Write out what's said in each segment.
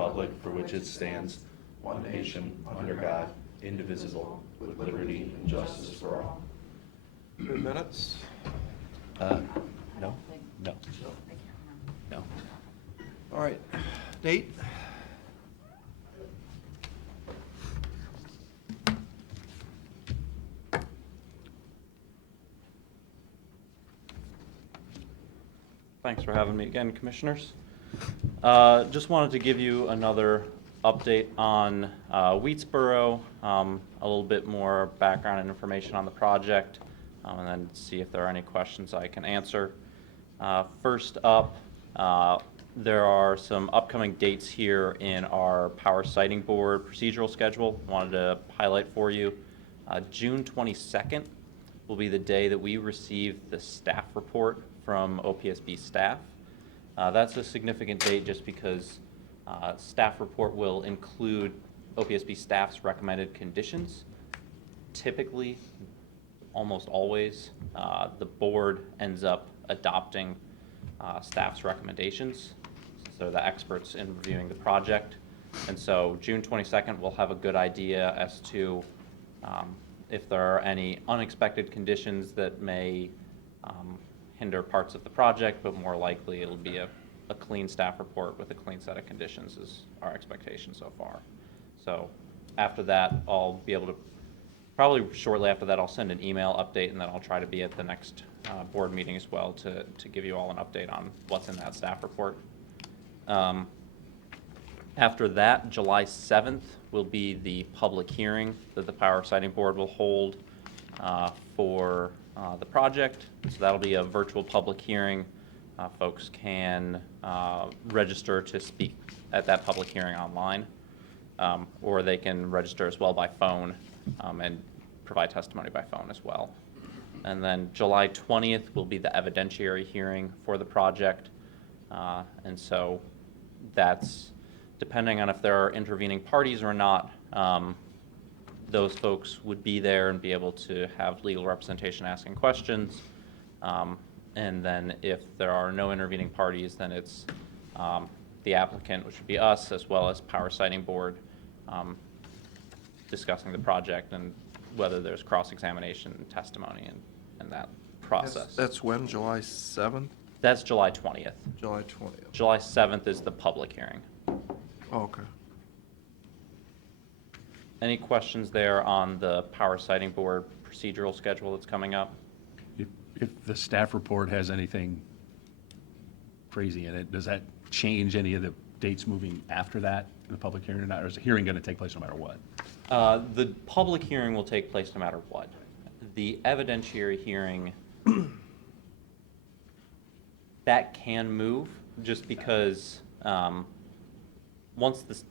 republic for which it stands, one nation, under God, indivisible, with liberty and justice for all. 2 minutes. No, no, no. All right. Nate? Thanks for having me again, Commissioners. Just wanted to give you another update on Wheatsboro, a little bit more background and information on the project, and then see if there are any questions I can answer. First up, there are some upcoming dates here in our Power Siting Board procedural schedule. Wanted to highlight for you. June 22nd will be the day that we receive the staff report from OPSB staff. That's a significant date just because staff report will include OPSB staff's recommended conditions. Typically, almost always, the board ends up adopting staff's recommendations. So the experts in reviewing the project. And so June 22nd, we'll have a good idea as to if there are any unexpected conditions that may hinder parts of the project, but more likely it'll be a clean staff report with a clean set of conditions is our expectation so far. So after that, I'll be able to, probably shortly after that, I'll send an email update, and then I'll try to be at the next board meeting as well to give you all an update on what's in that staff report. After that, July 7th will be the public hearing that the Power Siting Board will hold for the project. So that'll be a virtual public hearing. Folks can register to speak at that public hearing online, or they can register as well by phone and provide testimony by phone as well. And then July 20th will be the evidentiary hearing for the project. And so that's depending on if there are intervening parties or not. Those folks would be there and be able to have legal representation asking questions. And then if there are no intervening parties, then it's the applicant, which would be us, as well as Power Siting Board, discussing the project and whether there's cross-examination and testimony and that process. That's when, July 7th? That's July 20th. July 20th. July 7th is the public hearing. Oh, okay. Any questions there on the Power Siting Board procedural schedule that's coming up? If the staff report has anything crazy in it, does that change any of the dates moving after that, the public hearing or not? Or is the hearing going to take place no matter what? The public hearing will take place no matter what. The evidentiary hearing, that can move just because once this,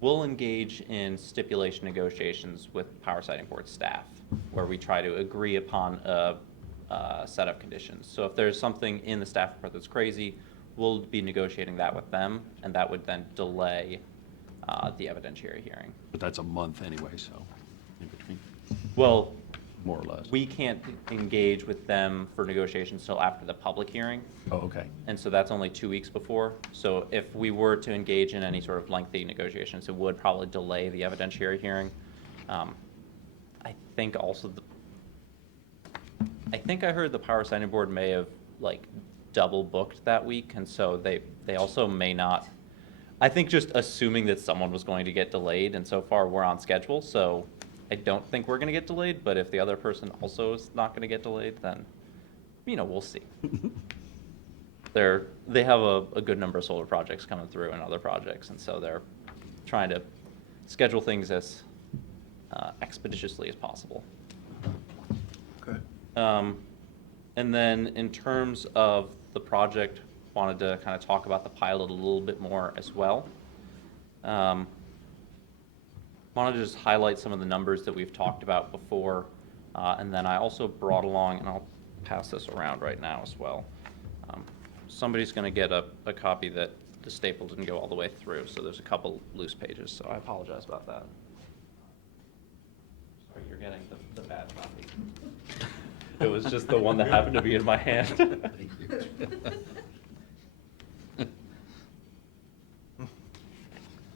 we'll engage in stipulation negotiations with Power Siting Board staff where we try to agree upon a set of conditions. So if there's something in the staff report that's crazy, we'll be negotiating that with them, and that would then delay the evidentiary hearing. But that's a month anyway, so in between, Well, more or less. we can't engage with them for negotiations till after the public hearing. Oh, okay. And so that's only 2 weeks before. So if we were to engage in any sort of lengthy negotiations, it would probably delay the evidentiary hearing. I think also I think I heard the Power Siting Board may have like double booked that week, and so they also may not. I think just assuming that someone was going to get delayed, and so far we're on schedule, so I don't think we're going to get delayed. But if the other person also is not going to get delayed, then we'll see. They have a good number of solar projects coming through and other projects, and so they're trying to schedule things as expeditiously as possible. Okay. And then in terms of the project, wanted to kind of talk about the pilot a little bit more as well. Wanted to just highlight some of the numbers that we've talked about before, and then I also brought along, and I'll pass this around right now as well. Somebody's going to get a copy that the staple didn't go all the way through, so there's a couple loose pages, so I apologize about that. Sorry, you're getting the bad copy. It was just the one that happened to be in my hand.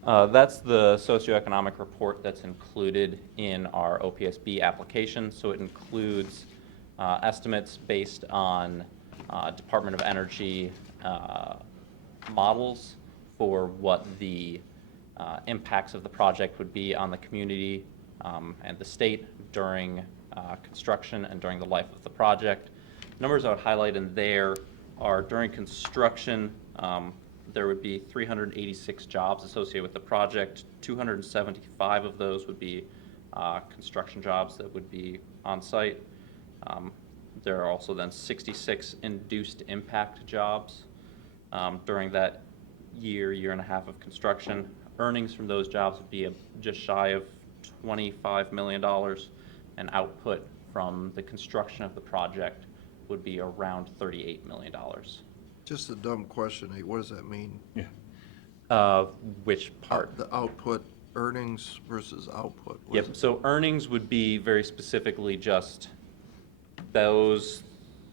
That's the socioeconomic report that's included in our OPSB application. So it includes estimates based on Department of Energy models for what the impacts of the project would be on the community and the state during construction and during the life of the project. Numbers I would highlight in there are during construction, there would be 386 jobs associated with the project. 275 of those would be construction jobs that would be on site. There are also then 66 induced impact jobs during that year and a half of construction. Earnings from those jobs would be just shy of $25 million, and output from the construction of the project would be around $38 million. Just a dumb question, Nate, what does that mean? Which part? The output, earnings versus output. What is Yep, it? so earnings would be very specifically just those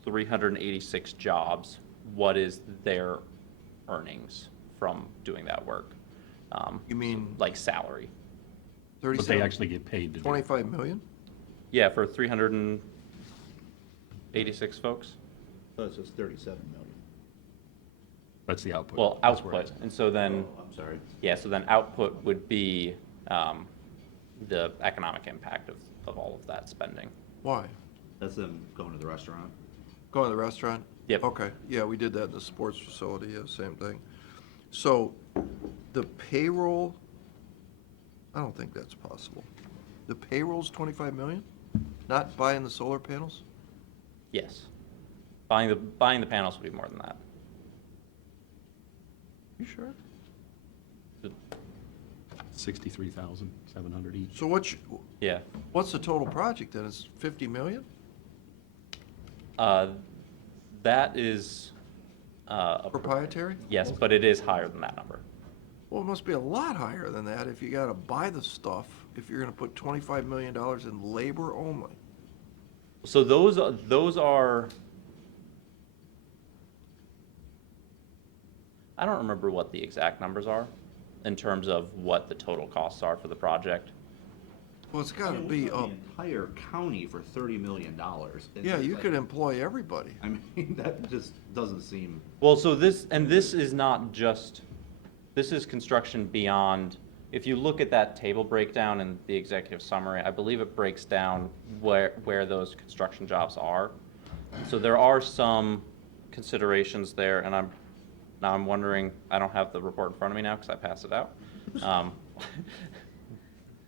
386 jobs. What is their earnings from doing that work? You mean Like salary? But they 37, actually get paid to do it. 25 million? Yeah, for 386 folks? So it's just 37 million. That's the output. Well, That's where output, it's- and so then, Oh, I'm sorry. yeah, so then output would be the economic impact of all of that spending. Why? That's them going to the restaurant. Going to the restaurant? Yep. Okay, yeah, we did that in the sports facility, yeah, same thing. So, the payroll, I don't think that's possible. The payroll's 25 million? Not buying the solar panels? Yes. Buying the panels would be more than that. You sure? 63,700 each. So Yeah. what's the total project then? It's 50 million? That is, Proprietary? yes, but it is higher than that number. Well, it must be a lot higher than that if you gotta buy the stuff, if you're gonna put $25 million in labor only. So those are, I don't remember what the exact numbers are in terms of what the total costs are for the project. Well, it's gotta I mean, be the up. entire county for $30 million. It's Yeah, just you like- could employ everybody. I mean, that just doesn't seem, Well, so this is not just, this is construction beyond, if you look at that table breakdown in the executive summary, I believe it breaks down where those construction jobs are. So there are some considerations there, and now I'm wondering, I don't have the report in front of me now because I passed it out.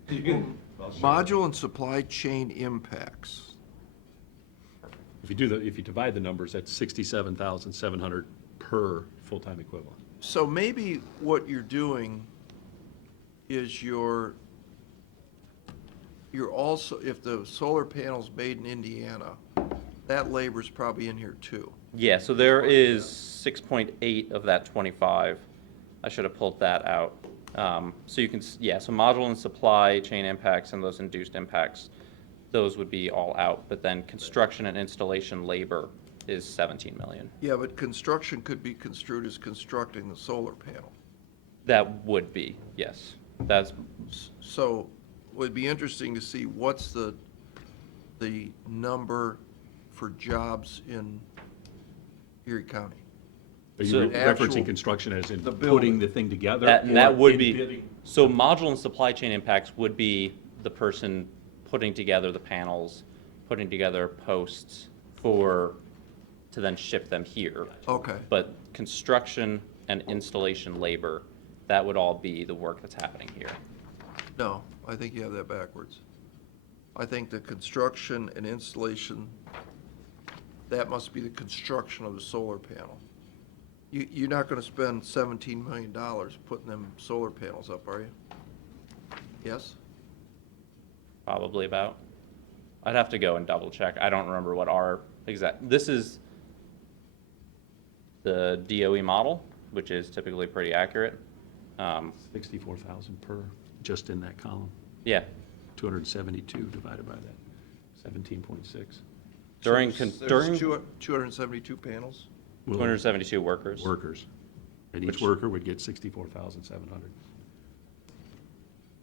you can. Module and supply chain impacts. If you divide the numbers, that's 67,700 per full-time equivalent. So maybe what you're doing is you're also, if the solar panel's made in Indiana, that labor's probably in here too. Yeah, so there is 6.8 of that 25. I should have pulled that out. So you can, yeah, so module and supply chain impacts and those induced impacts, those would be all out. But then construction and installation labor is 17 million. Yeah, but construction could be construed as constructing the solar panel. That would be, yes. That's, So it would be interesting to see what's the number for jobs in Erie County. Are you So- Actual- referencing construction as in the putting building. the thing together? that or would in be, bidding? so module and supply chain impacts would be the person putting together the panels, putting together posts to then ship them here. Okay. But construction and installation labor, that would all be the work that's happening here. No, I think you have that backwards. I think the construction and installation, that must be the construction of the solar panel. You're not gonna spend $17 million putting them solar panels up, are you? Yes? Probably about. I'd have to go and double check. I don't remember what our exact, this is the DOE model, which is typically pretty accurate. 64,000 per, just in that column. Yeah, 272 divided by that, 17.6. during, There's during 272 panels? 272 workers. Workers. And each Which- worker would get 64,700.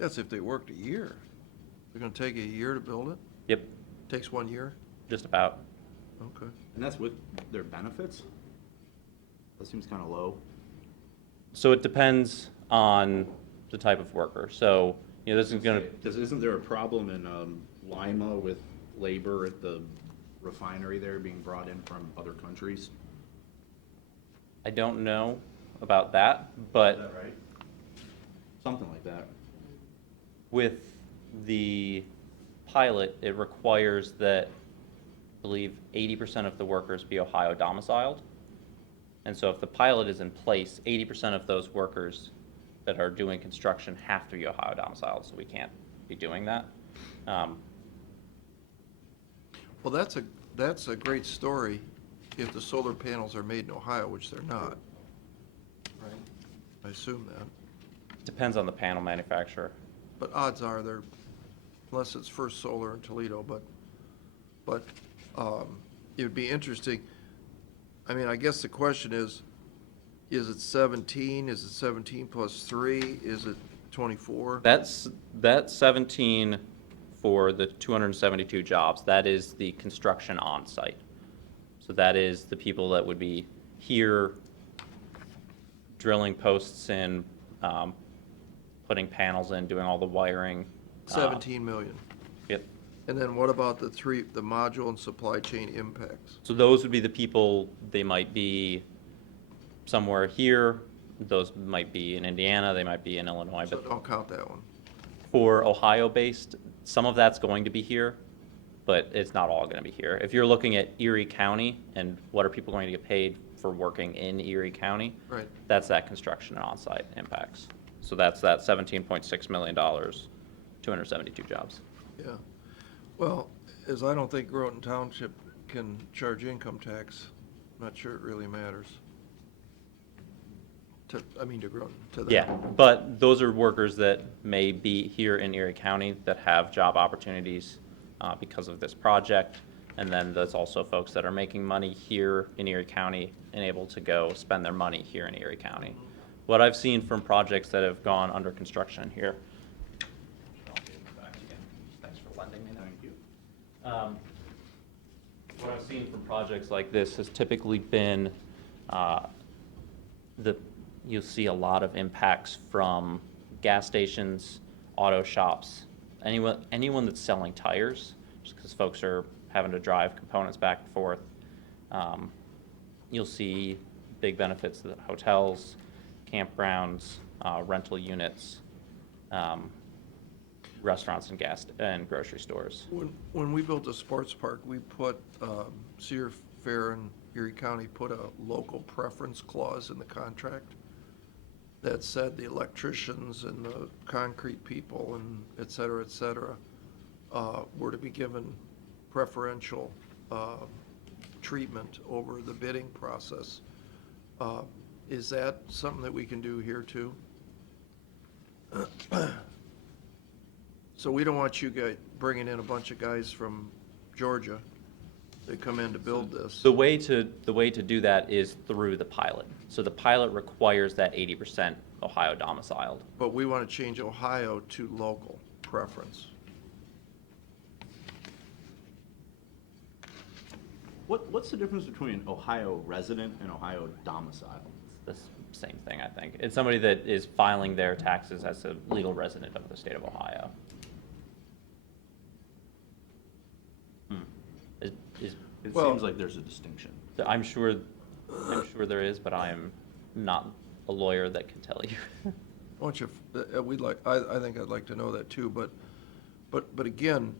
That's if they worked a year. They're gonna take a year to build it? Yep, Takes 1 year? just about. Okay. And that's with their benefits? That seems kind of low. So it depends on the type of worker. So, this is gonna, Isn't there a problem in Lima with labor at the refinery there being brought in from other countries? I don't know about that, but right? Something like that. with the pilot, it requires that, I believe, 80% of the workers be Ohio domiciled. And so if the pilot is in place, 80% of those workers that are doing construction have to be Ohio domiciled, so we can't be doing that. Well, that's a great story if the solar panels are made in Ohio, which they're not. Right. I assume that. Depends on the panel manufacturer. But odds are they're, unless it's First Solar in Toledo, but it would be interesting. I mean, I guess the question is it 17? Is it 17 plus 3? Is it 24? That's 17 for the 272 jobs. That is the construction on-site. So that is the people that would be here drilling posts in, putting panels in, doing all the wiring. 17 million. Yep. And then what about the module and supply chain impacts? So those would be the people, they might be somewhere here, those might be in Indiana, they might be in Illinois, So but don't count that one. for Ohio-based, some of that's going to be here, but it's not all gonna be here. If you're looking at Erie County and what are people going to get paid for working in Erie County, Right. that's that construction and on-site impacts. So that's that $17.6 million, 272 jobs. Yeah. Well, as I don't think Groton Township can charge income tax, I'm not sure it really matters. To Groton, to them. Yeah, but those are workers that may be here in Erie County that have job opportunities because of this project. And then there's also folks that are making money here in Erie County and able to go spend their money here in Erie County. What I've seen from projects that have gone under construction here. Thanks for lending me that. Thank you. What I've seen from projects like this has typically been you'll see a lot of impacts from gas stations, auto shops, anyone that's selling tires, just because folks are having to drive components back and forth. You'll see big benefits to the hotels, campgrounds, rental units, restaurants and gas and grocery stores. When we built a sports park, we put, Cedar Fair and Erie County put a local preference clause in the contract that said the electricians and the concrete people and et cetera, were to be given preferential treatment over the bidding process. Is that something that we can do here too? So we don't want you guys bringing in a bunch of guys from Georgia that come in to build this. The way to do that is through the pilot. So the pilot requires that 80% Ohio domiciled. But we want to change Ohio to local preference. What's the difference between Ohio resident and Ohio domicile? It's the same thing, I think. It's somebody that is filing their taxes as a legal resident of the state of Ohio. It Well- seems like there's a distinction. I'm sure there is, but I am not a lawyer that can tell you. Why don't you, I think I'd like to know that too, but again,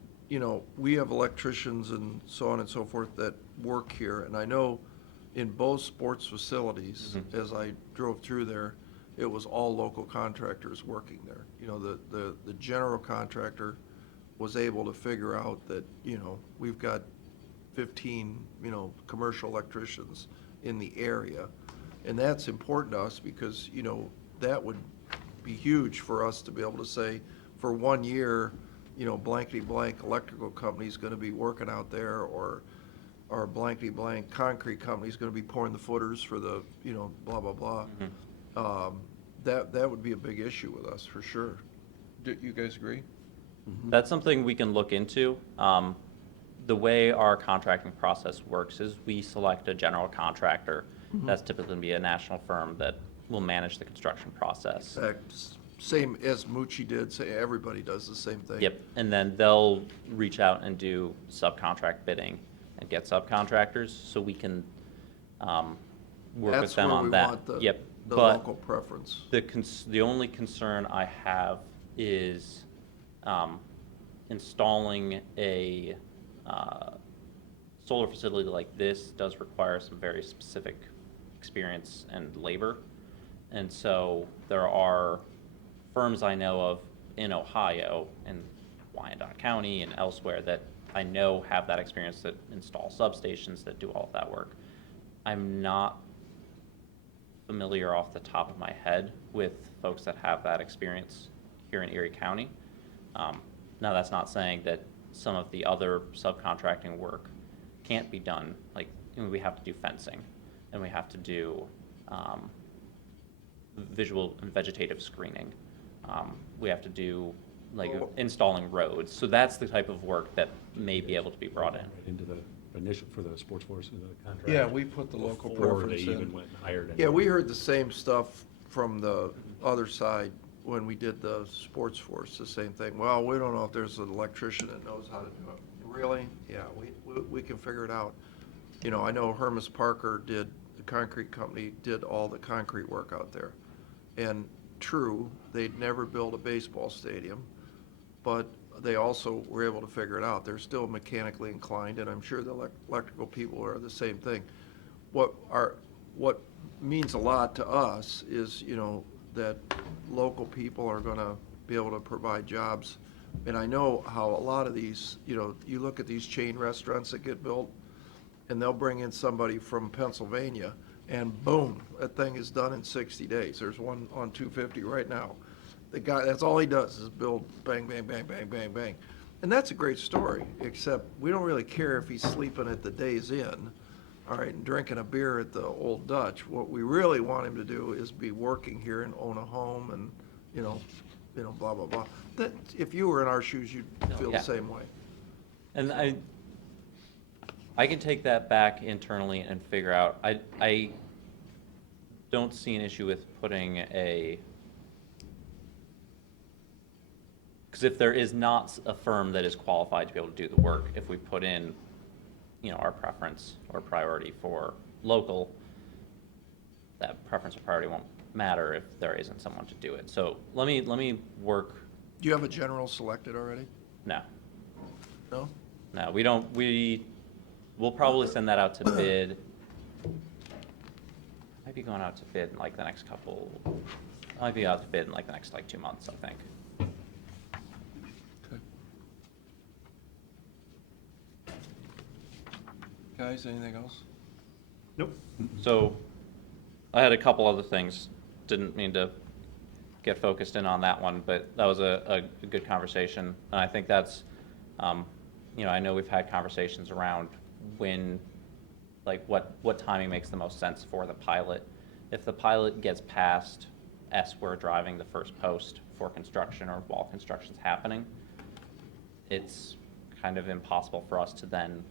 we have electricians and so on and so forth that work here, and I know in both sports facilities, as I drove through there, it was all local contractors working there. The general contractor was able to figure out that, we've got 15, commercial electricians in the area. And that's important to us because, that would be huge for us to be able to say, for 1 year, blankety blank electrical company's gonna be working out there, or blankety blank concrete company's gonna be pouring the footers for the, blah, blah, blah. That would be a big issue with us, for sure. Do you guys agree? That's something we can look into. The way our contracting process works is we select a general contractor. That's typically going to be a national firm that will manage the construction process. Same as Mucci did, say everybody does the same thing. Yep, and then they'll reach out and do subcontract bidding and get subcontractors, so we can work with them on that. That's where we want Yep, the but local preference. the only concern I have is installing a solar facility like this does require some very specific experience and labor. And so there are firms I know of in Ohio, in Wyandotte County and elsewhere, that I know have that experience, that install substations, that do all of that work. I'm not familiar off the top of my head with folks that have that experience here in Erie County. Now, that's not saying that some of the other subcontracting work can't be done. Like, we have to do fencing, and we have to do visual and vegetative screening. We have to do, like, installing roads. So that's the type of work that may be able to be brought in. Into the initial, for the sports force and the contract? Yeah, we put the local Before they preference even in. went and hired Yeah, we anyone. heard the same stuff from the other side when we did the sports force, the same thing. Well, we don't know if there's an electrician that knows how to do it. Really? Yeah, we can figure it out. You know, I know Hermes Parker did, the concrete company did all the concrete work out there. And true, they'd never build a baseball stadium, but they also were able to figure it out. They're still mechanically inclined, and I'm sure the electrical people are the same thing. What means a lot to us is, you know, that local people are gonna be able to provide jobs. And I know how a lot of these, you know, you look at these chain restaurants that get built, and they'll bring in somebody from Pennsylvania, and boom, that thing is done in 60 days. There's one on 250 right now. The guy, that's all he does is build bang, bang, bang, bang, bang, bang. And that's a great story, except we don't really care if he's sleeping at the Days Inn, all right, and drinking a beer at the Old Dutch. What we really want him to do is be working here and own a home and, you know, blah, blah, blah. That, if you were in our shoes, you'd feel the Yeah. same way. And I can take that back internally and figure out, I don't see an issue with putting because if there is not a firm that is qualified to be able to do the work, if we put in, you know, our preference or priority for local, that preference or priority won't matter if there isn't someone to do it. So let me work. Do you have a general selected already? No, No? we don't. We'll probably send that out to bid. Might be going out to bid in like the next couple. Might be out to bid in like the next 2 months, I think. Okay. Guys, anything else? Nope. So I had a couple other things. Didn't mean to get focused in on that one, but that was a good conversation. And I think that's, you know, I know we've had conversations around when, like, what timing makes the most sense for the pilot. If the pilot gets past we're driving the first post for construction or while construction's happening, it's kind of impossible for us to then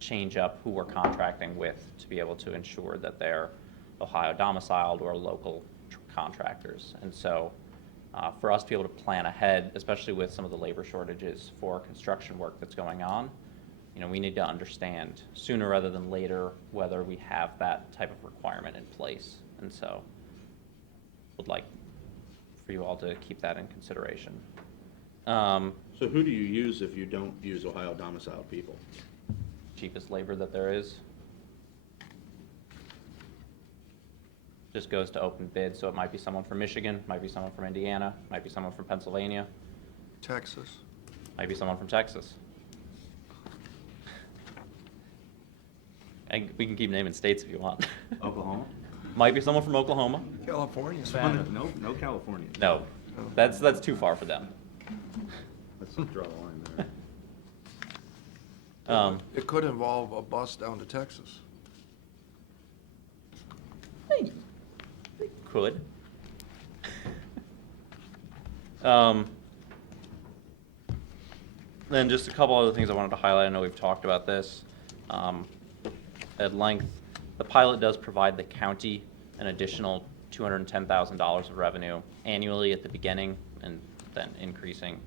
change up who we're contracting with to be able to ensure that they're Ohio domiciled or local contractors. And so for us to be able to plan ahead, especially with some of the labor shortages for construction work that's going on, you know, we need to understand sooner rather than later whether we have that type of requirement in place. And so would like for you all to keep that in consideration. So who do you use if you don't use Ohio domiciled people? Cheapest labor that there is. Just goes to open bid, so it might be someone from Michigan, might be someone from Indiana, might be someone from Pennsylvania, Texas. might be someone from Texas. And we can keep naming states if you want. Oklahoma? Might be someone from Oklahoma. California. No California. No, that's too far for them. Let's draw the line there. It could involve a bus down to Texas. Could. Then just a couple other things I wanted to highlight. I know we've talked about this at length. The pilot does provide the county an additional $210,000 of revenue annually at the beginning, and then increasing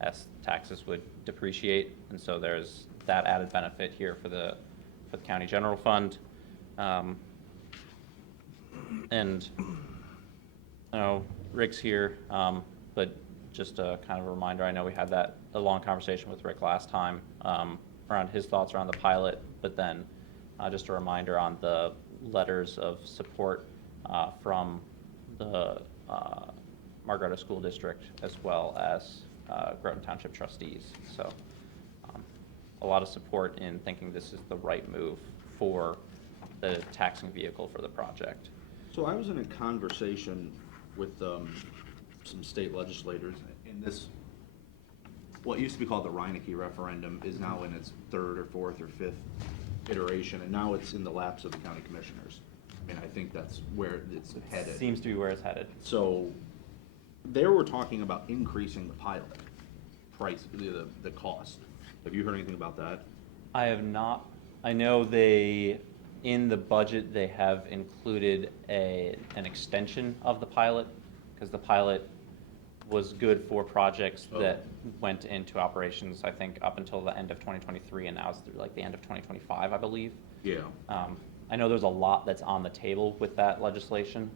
as taxes would depreciate. And so there's that added benefit here for the county general fund. And I know Rick's here, but just a kind of a reminder, I know we had a long conversation with Rick last time around his thoughts around the pilot, but then just a reminder on the letters of support from the Margotto School District as well as Groton Township trustees. So a lot of support in thinking this is the right move for the taxing vehicle for the project. So I was in a conversation with some state legislators, and this, what used to be called the Reineke referendum, is now in its third or fourth or fifth iteration, and now it's in the laps of the county commissioners. I mean, I think that's where it's headed. Seems to be where it's headed. So they were talking about increasing the pilot price, the cost. Have you heard anything about that? I have not. I know in the budget, they have included an extension of the pilot, because the pilot was good for projects that went into operations, I think, up until the end of 2023, and now it's through like the end of 2025, I believe. Yeah. I know there's a lot that's on the table with that legislation.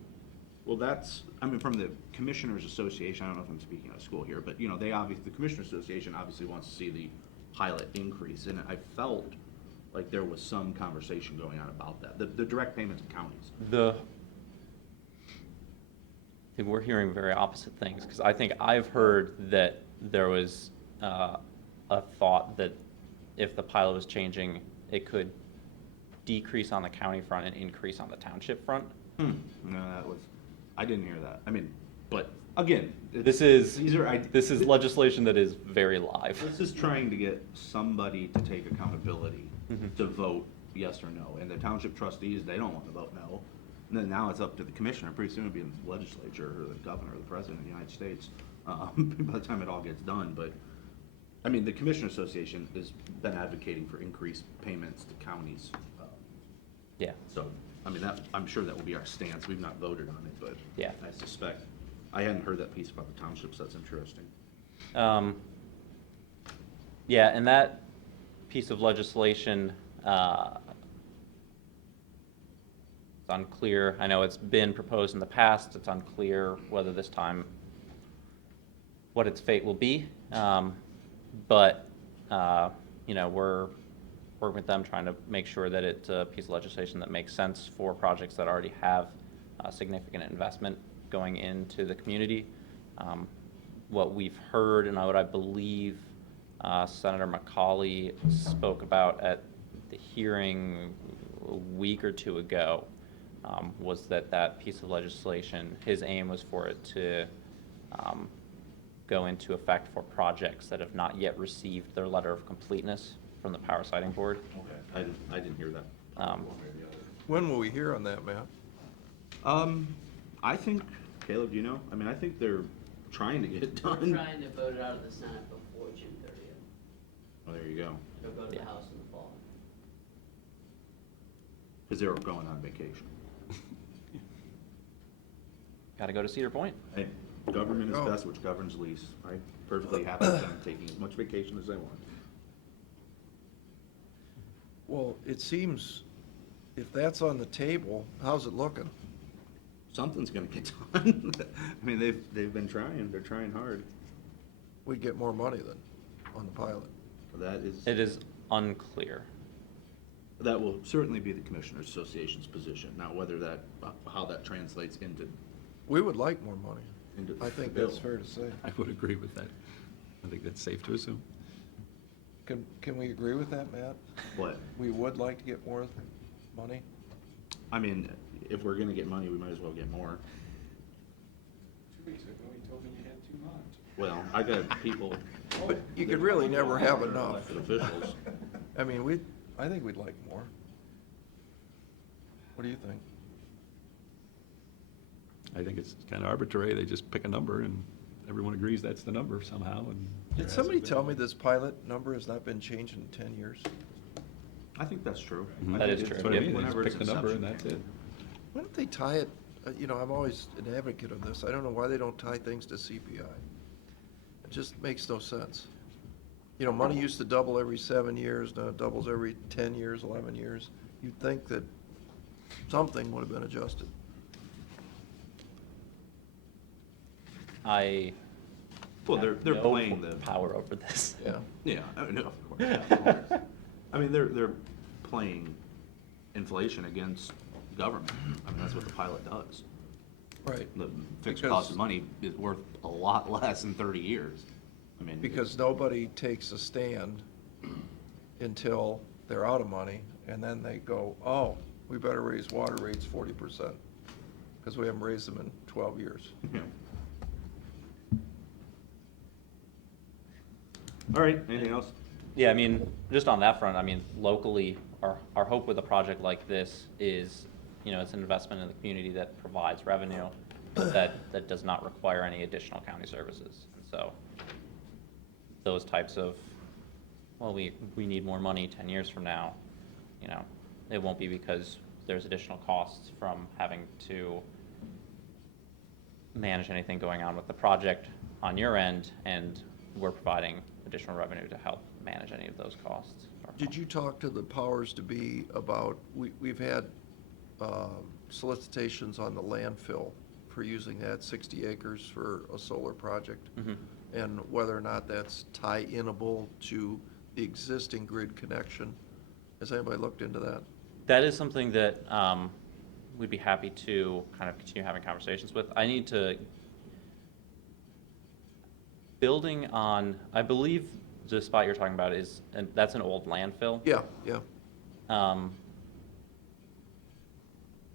Well, that's, I mean, from the Commissioners Association, I don't know if I'm speaking out of school here, but, you know, the Commissioners Association obviously wants to see the pilot increase, and I felt like there was some conversation going on about that, the direct payments of counties. I think we're hearing very opposite things, because I think I've heard that there was a thought that if the pilot was changing, it could decrease on the county front and increase on the township front. No, I didn't hear that. I mean, but again, This is these are legislation that is very live. This is trying to get somebody to take accountability to vote yes or no. And the township trustees, they don't want to vote no. And then now it's up to the commissioner. Pretty soon it'll be in the legislature or the governor or the president of the United States by the time it all gets done. But I mean, the Commissioner Association has been advocating for increased payments to counties. Yeah. So, I mean, I'm sure that will be our stance. We've not voted on it, but Yeah. I suspect, I hadn't heard that piece about the townships. That's interesting. Yeah, and that piece of legislation, it's unclear. I know it's been proposed in the past. It's unclear whether this time what its fate will be. But you know, we're working with them, trying to make sure that it's a piece of legislation that makes sense for projects that already have significant investment going into the community. What we've heard and what I believe Senator McCauley spoke about at the hearing a week or two ago was that piece of legislation, his aim was for it to go into effect for projects that have not yet received their letter of completeness from the Power Siting Board. Okay. I didn't hear that. When will we hear on that, Matt? I think, Caleb, do you know? I mean, I think they're trying to get it We're done. trying to vote it out of the Senate before June 30th. Oh, there you go. It'll go to Yeah. the House in the fall. Because they were going on vacation. Got to go to Cedar Point. Hey, government is Oh. best, which governs least. I'm perfectly happy with them taking as much vacation as they want. Well, it seems, if that's on the table, how's it looking? Something's gonna get done. I mean, they've been trying. They're trying hard. We'd get more money then, on the pilot. It is unclear. That will certainly be the Commissioners Association's position. Now, whether that, how that translates into We would like more money. the I think bill. that's fair to say. I would agree with that. I think that's safe to assume. Can we agree with that, Matt? What? We would like to get more money? I mean, if we're gonna get money, we might as well get more. 2 weeks ago, you told me you had too much. Well, I got people. But you could really never have enough. Elected officials. I mean, I think we'd like more. What do you think? I think it's kind of arbitrary. They just pick a number and everyone agrees that's the number somehow, and. there Did somebody hasn't tell been. me this pilot number has not been changed in 10 years? I think that's true. Mhm. I That think is it's true. That's what I mean, they whenever just it's pick the number and inception. that's it. Why don't they tie it, I'm always an advocate of this, I don't know why they don't tie things to CPI. It just makes no sense. Money used to double every 7 years, now it doubles every 10 years, 11 years. You'd think that something would have been adjusted. I Well, they're have no playing the. power over this. Yeah. Yeah, I mean, of course, yeah, of course. I mean, they're playing inflation against government. I mean, that's what the pilot does. Right. The fixed Because- cost of money is worth a lot less in 30 years. I mean. Because nobody takes a stand until they're out of money, and then they go, oh, we better raise water rates 40%, because we haven't raised them in 12 years. Yeah. All right, anything else? Yeah, I mean, just on that front, I mean, locally, our hope with a project like this is, it's an investment in the community that provides revenue, but that does not require any additional county services. And so those types of, well, we need more money 10 years from now, it won't be because there's additional costs from having to manage anything going on with the project on your end, and we're providing additional revenue to help manage any of those costs. Did you talk to the powers to be about, we've had solicitations on the landfill for using that 60 acres for a solar project? Mhm. And whether or not that's tie-inable to the existing grid connection? Has anybody looked into that? That is something that we'd be happy to kind of continue having conversations with. I need to, building on, I believe the spot you're talking about is, and that's an old landfill. Yeah, yeah.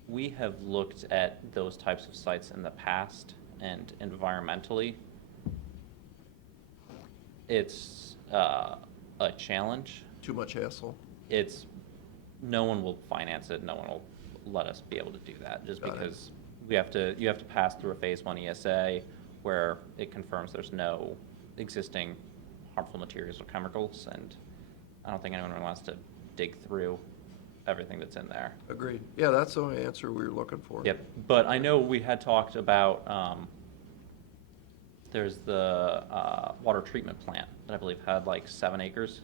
We have looked at those types of sites in the past, and environmentally, it's a challenge. Too much hassle? No one will finance it, no one will let us be able to do that, just Got it. because you have to pass through a Phase 1 ESA where it confirms there's no existing harmful materials or chemicals, and I don't think anyone wants to dig through everything that's in there. Agreed. Yeah, that's the only answer we were looking for. Yep, but I know we had talked about, there's the water treatment plant that I believe had like 7 acres.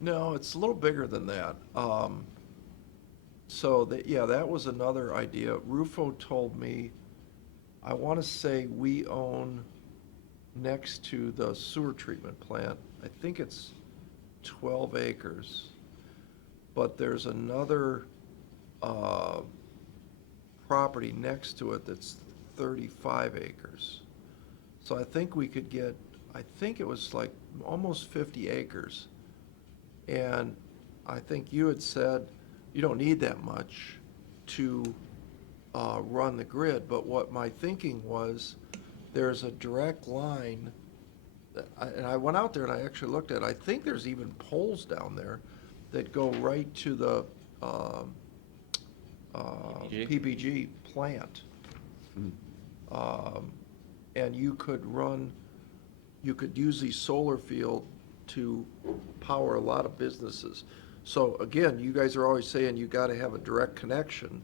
No, it's a little bigger than that. Yeah, that was another idea. Rufo told me, I want to say we own next to the sewer treatment plant, I think it's 12 acres. But there's another property next to it that's 35 acres. So I think we could get, I think it was like almost 50 acres. And I think you had said you don't need that much to run the grid, but what my thinking was, there's a direct line, and I went out there and I actually looked at it, I think there's even poles down there that go right to the PPG plant. And you could use the solar field to power a lot of businesses. So again, you guys are always saying you gotta have a direct connection.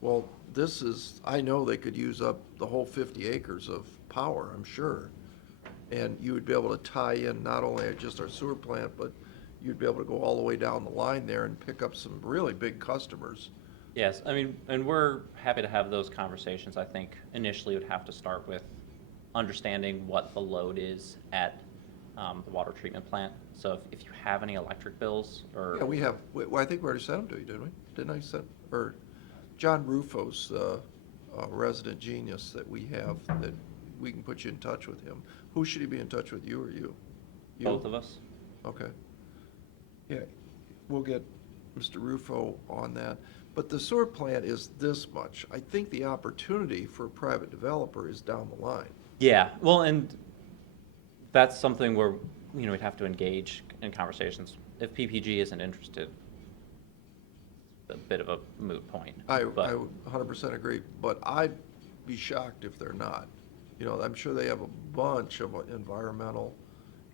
Well, I know they could use up the whole 50 acres of power, I'm sure. And you would be able to tie in not only just our sewer plant, but you'd be able to go all the way down the line there and pick up some really big customers. Yes, I mean, and we're happy to have those conversations. I think initially it would have to start with understanding what the load is at the water treatment plant. So if you have any electric bills or. Yeah, we have, I think we already sent them to you, didn't we? Didn't I send, or John Rufo's resident genius that we have, that we can put you in touch with him. Who should he be in touch with, you or you? You? Both of us. Okay. Yeah, we'll get Mr. Rufo on that. But the sewer plant is this much. I think the opportunity for a private developer is down the line. Yeah, well, and that's something where, we'd have to engage in conversations. If PPG isn't interested, a bit of a moot point. I But- would 100% agree, but I'd be shocked if they're not. You know, I'm sure they have a bunch of environmental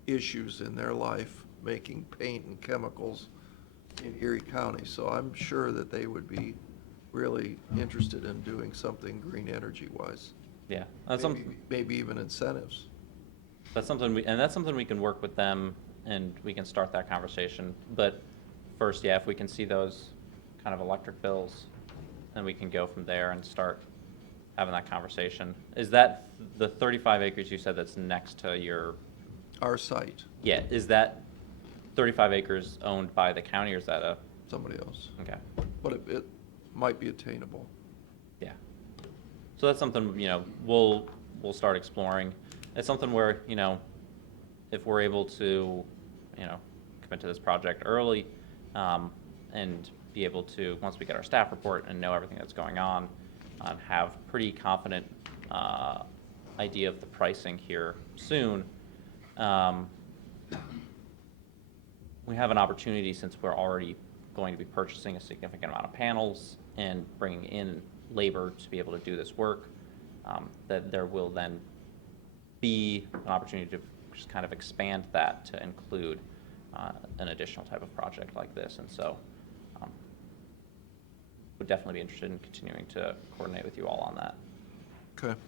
issues in their life, making paint and chemicals in Erie County. So I'm sure that they would be really interested in doing something green energy-wise. Yeah, that's something. Maybe even incentives. That's something that's something we can work with them and we can start that conversation. But first, yeah, if we can see those kind of electric bills, then we can go from there and start having that conversation. Is that the 35 acres you said that's next to your, Our site, yeah, is that 35 acres owned by the county or is that somebody else. okay, But it might be attainable. yeah. So that's something, we'll start exploring. It's something where, if we're able to, commit to this project early, and be able to, once we get our staff report and know everything that's going on, have pretty confident, idea of the pricing here soon, we have an opportunity, since we're already going to be purchasing a significant amount of panels and bringing in labor to be able to do this work, that there will then be an opportunity to just kind of expand that to include an additional type of project like this. And so would definitely be interested in continuing to coordinate with you all on that. Okay.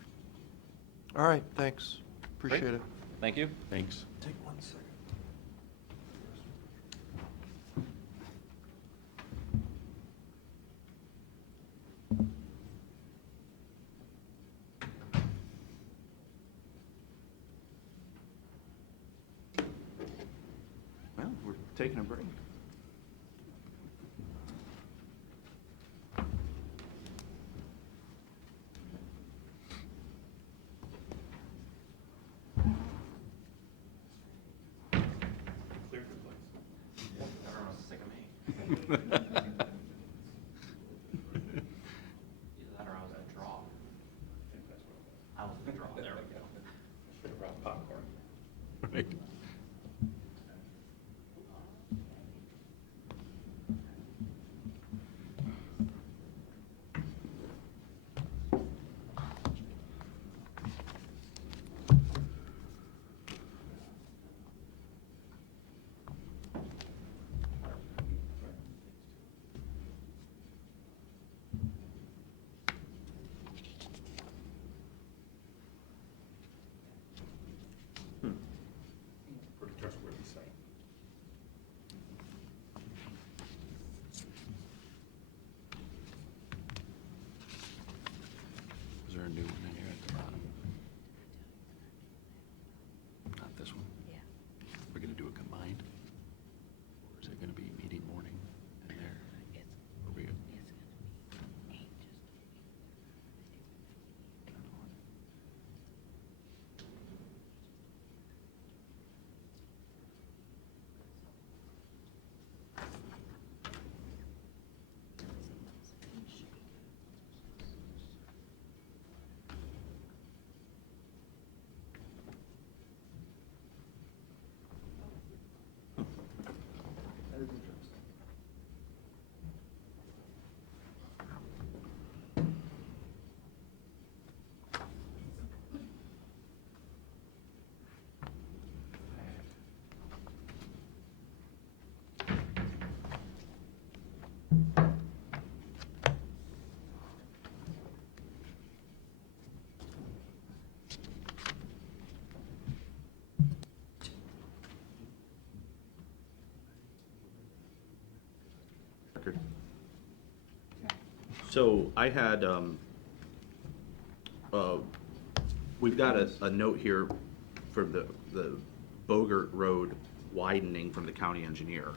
All right, thanks. Appreciate Great. it. Thank you. Thanks. Take 1 second. Well, we're taking a break. Everyone's sick of me. Either that or I was a draw. I was the draw, there we go. Should have brought popcorn. Right. Pretty trustworthy site. Is there a new one in here at the bottom? Not this one? Yeah. We're gonna do it combined? Or is it gonna be meeting morning and there? Or we- That is interesting. Record. So I had, we've got a note here for the Bogert Road widening from the county engineer.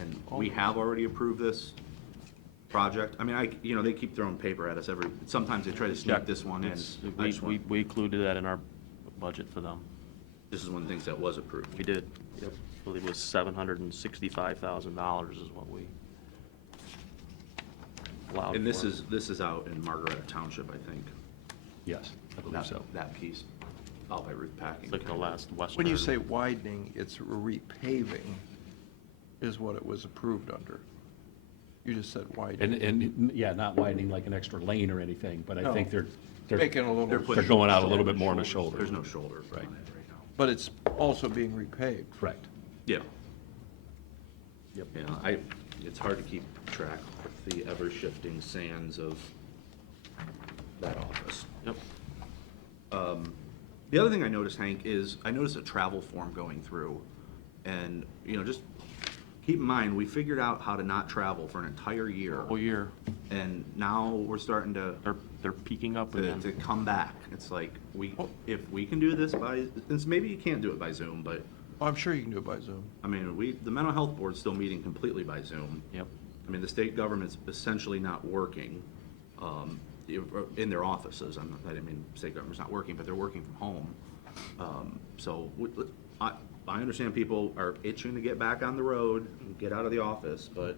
And we have already approved this project. I mean, they keep throwing paper at us sometimes they try to sneak this one in. It's- I just We want- we included that in our budget for them. This is one of the things that was approved. We did. Yep. I believe it was $765,000 is what we allowed And this for. is out in Margaret Township, I think. Yes, I believe so. That piece, out by Ruth Packing. It's like the last western. When you say widening, it's repaving is what it was approved under. You just said widening. And, yeah, not widening like an extra lane or anything, but I think No. Making a little, They're going out a little bit more on the shoulder. There's no shoulder Right. on it right now. but it's also being repaved. Correct. Yeah. Yep. Yeah, it's hard to keep track with the ever-shifting sands of that office. Yep. The other thing I noticed, Hank, is I noticed a travel form going through. And, just keep in mind, we figured out how to not travel for an entire year. Whole year, And now we're starting to they're peaking up to again. come back. It's like, if we can do this by, since maybe you can't do it by Zoom, but, I'm sure you can do it by Zoom. I mean, the mental health board's still meeting completely by Zoom. Yep. I mean, the state government's essentially not working, in their offices. I didn't mean state government's not working, but they're working from home. So, I understand people are itching to get back on the road and get out of the office, but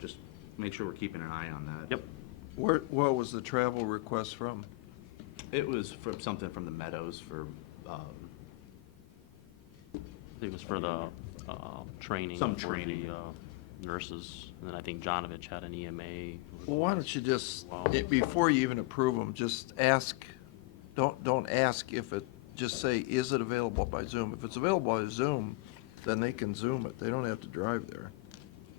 just make sure we're keeping an eye on that. Yep. What was the travel request from? It was from something from the Meadows for, It was for the training. Some for training. the nurses, and then I think Jonovich had an EMA. Well, why don't you just, Wow. before you even approve them, just ask, don't ask if it, just say, is it available by Zoom? If it's available by Zoom, then they can Zoom it. They don't have to drive there.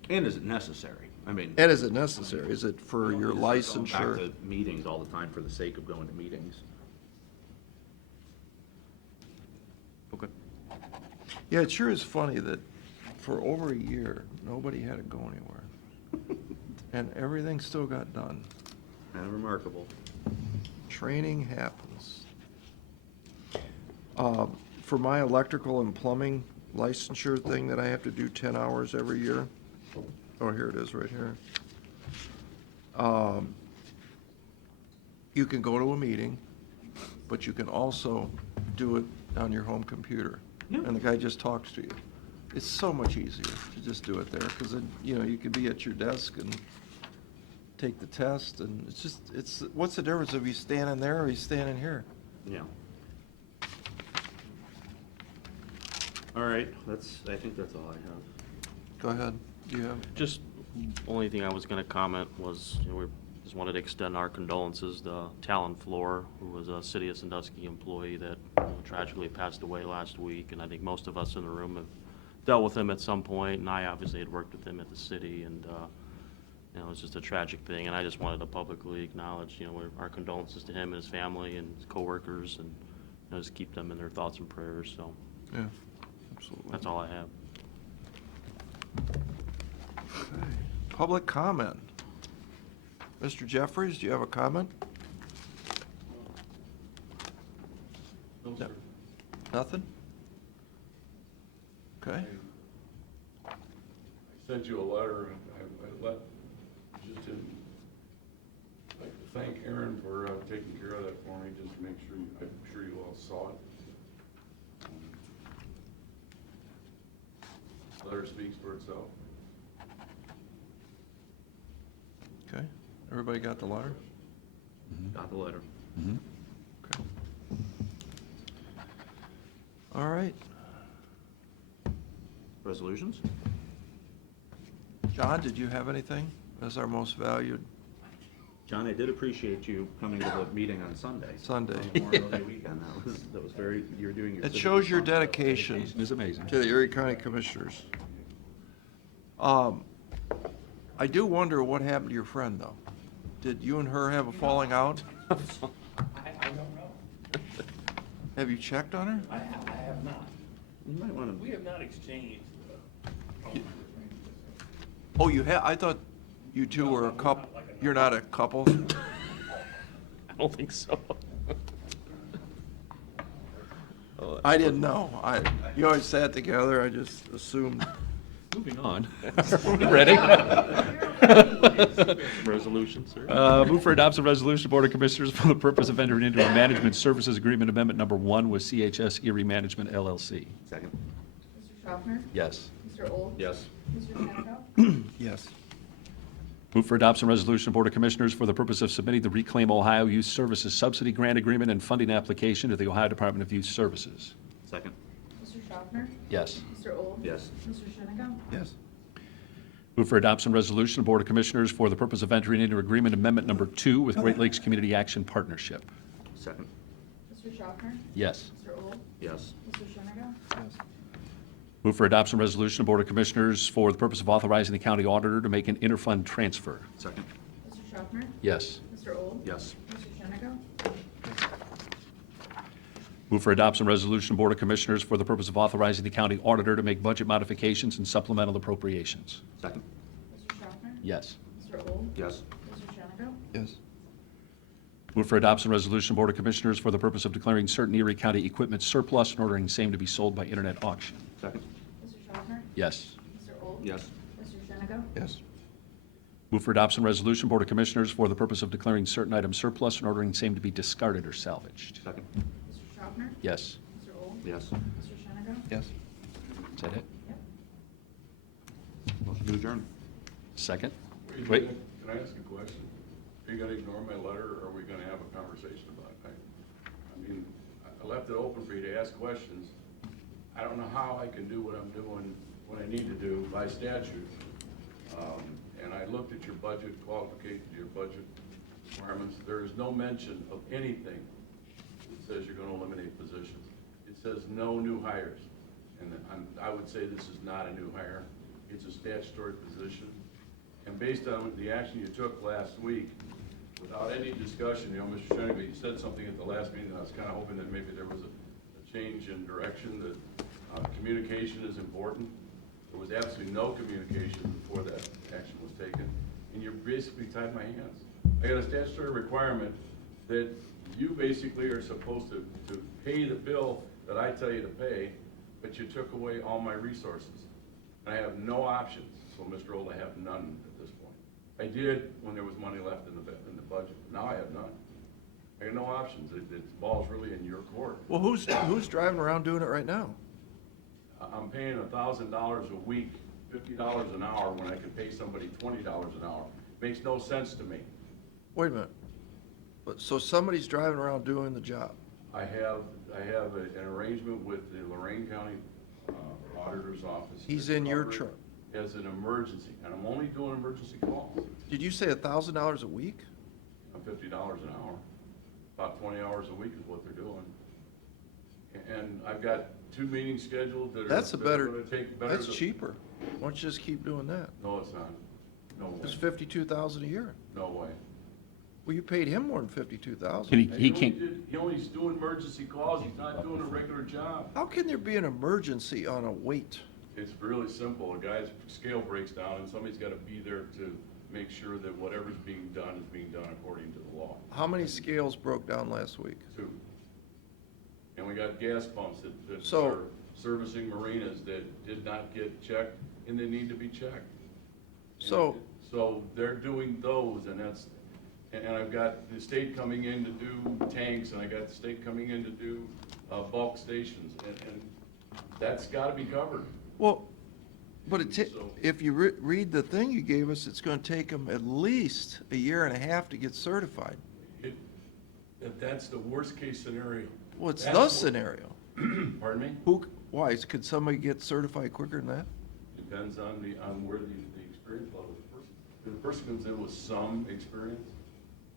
and is it necessary? I mean. And is it necessary? Is it for your Going back licensure? to meetings all the time for the sake of going to meetings. Okay. Yeah, it sure is funny that for over a year, nobody had to go anywhere. And everything still got done. Kind of remarkable. Training happens. For my electrical and plumbing licensure thing that I have to do 10 hours every year, oh, here it is, right here. You can go to a meeting, but you can also do it on your home computer. Yeah. And the guy just talks to you. It's so much easier to just do it there, because then, you could be at your desk and take the test, and what's the difference if he's standing there or he's standing here? Yeah. All right, I think that's all I have. Go ahead, do you have? Just, only thing I was gonna comment was, we just wanted to extend our condolences to Talon Floor, who was a City of Sandusky employee that tragically passed away last week, and I think most of us in the room have dealt with him at some point, and I obviously had worked with him at the city, and, it was just a tragic thing, and I just wanted to publicly acknowledge, our condolences to him and his family and his coworkers, and, just keep them in their thoughts and prayers, so Yeah, absolutely. that's all I have. Okay. Public comment. Mr. Jeffries, do you have a comment? No, sir. Nothing? Okay. I sent you a letter, and I'd like to thank Aaron for taking care of that for me, just to make sure, I'm sure you all saw it. Letter speaks for itself. Okay. Everybody got the letter? Got the letter. Okay. All right. Resolutions? John, did you have anything as our most valued John, I did appreciate you coming to the meeting on Sunday. Sunday? On Memorial Day weekend. That was very, you were doing your. It civic shows your responsibility. dedication It's amazing. to the Erie County Commissioners. I do wonder what happened to your friend, though. Did you and her have a falling out? I don't know. Have you checked on her? I have not. You might want We to, have not exchanged. Oh, you have? I thought you two were a couple. You're not a couple? I don't think so. I didn't know. You always sat together. I just assumed. Moving on. Ready? Resolution, sir? Move for adoption of resolution, Board of Commissioners, for the purpose of entering into a management services agreement amendment number 1 with CHS Erie Management LLC. second. Mr. Schaffner? Yes. Mr. Old? Yes. Mr. Hannaford? Yes. Move for adoption resolution, Board of Commissioners, for the purpose of submitting the Reclaim Ohio Youth Services Subsidy Grant Agreement and funding application to the Ohio Department of Youth Services. Second. Mr. Schaffner? Yes. Mr. Old? Yes. Mr. Shinnick? Yes. Move for adoption resolution, Board of Commissioners, for the purpose of entering into agreement amendment number 2 with Great Lakes Community Action Partnership. Second. Mr. Schaffner? Yes. Mr. Old? Yes. Mr. Shenango? Yes. Move for adoption resolution of Board of Commissioners for the purpose of authorizing the county auditor to make an interfund transfer. Second. Mr. Schaffner? Yes. Mr. Old? Yes. Mr. Shenango? Move for adoption resolution of Board of Commissioners for the purpose of authorizing the county auditor to make budget modifications and supplemental appropriations. Second. Mr. Schaffner? Yes. Mr. Old? Yes. Mr. Shenango? Yes. Move for adoption resolution of Board of Commissioners for the purpose of declaring certain Erie County equipment surplus and ordering same to be sold by internet auction. Second. Mr. Schaffner? Yes. Mr. Old? Yes. Mr. Shenango? Yes. Move for adoption resolution, Board of Commissioners, for the purpose of declaring certain items surplus and ordering same to be discarded or salvaged. Second. Mr. Schaffner? Yes. Mr. Old? Yes. Mr. Shenango? Yes. Is that it? Yep. Motion to adjourn. Second? Can Wait. I ask a question? Are you gonna ignore my letter, or are we gonna have a conversation about it? I mean, I left it open for you to ask questions. I don't know how I can do what I'm doing, what I need to do by statute. And I looked at your budget qualifications, your budget requirements. There is no mention of anything that says you're gonna eliminate positions. It says no new hires. And I would say this is not a new hire. It's a statutory position. And based on the action you took last week, without any discussion, you know, Mr. Shenango, you said something at the last meeting, and I was kind of hoping that maybe there was a change in direction, that communication is important. There was absolutely no communication before that action was taken, and you basically tied my hands. I got a statutory requirement that you basically are supposed to pay the bill that I tell you to pay, but you took away all my resources. And I have no options, so Mr. Old, I have none at this point. I did when there was money left in the budget. Now I have none. I have no options. The ball's really in your court. Well, who's driving around doing it right now? I'm paying $1,000 a week, $50 an hour, when I could pay somebody $20 an hour. Makes no sense to me. Wait a minute. But, so somebody's driving around doing the job? I have an arrangement with the Lorraine County Auditor's Office. He's to in your cover it truck? As an emergency, and I'm only doing emergency calls. Did you say $1,000 a week? I'm $50 an hour. About 20 hours a week is what they're doing. And I've got 2 meetings scheduled that are. That's a that are better, gonna take better that's than- cheaper. Why don't you just keep doing that? No, it's not. No way. It's $52,000 a year. No way. Well, you paid him more than $52,000. Can And he can't, He only's doing emergency calls. He's not doing a regular job. How can there be an emergency on a wait? It's really simple. A guy's scale breaks down, and somebody's got to be there to make sure that whatever's being done is being done according to the law. How many scales broke down last week? 2. And we got gas pumps that So- are servicing marinas that did not get checked, and they need to be checked. So- So they're doing those, and and I've got the state coming in to do tanks, and I got the state coming in to do bulk stations, and that's gotta be covered. Well, but So- if you read the thing you gave us, it's gonna take them at least a year and a half to get certified. That's the worst case scenario. Well, it's That's the what- scenario. Pardon me? Why, could somebody get certified quicker than that? Depends on where the experience level of the person. If the person comes in with some experience,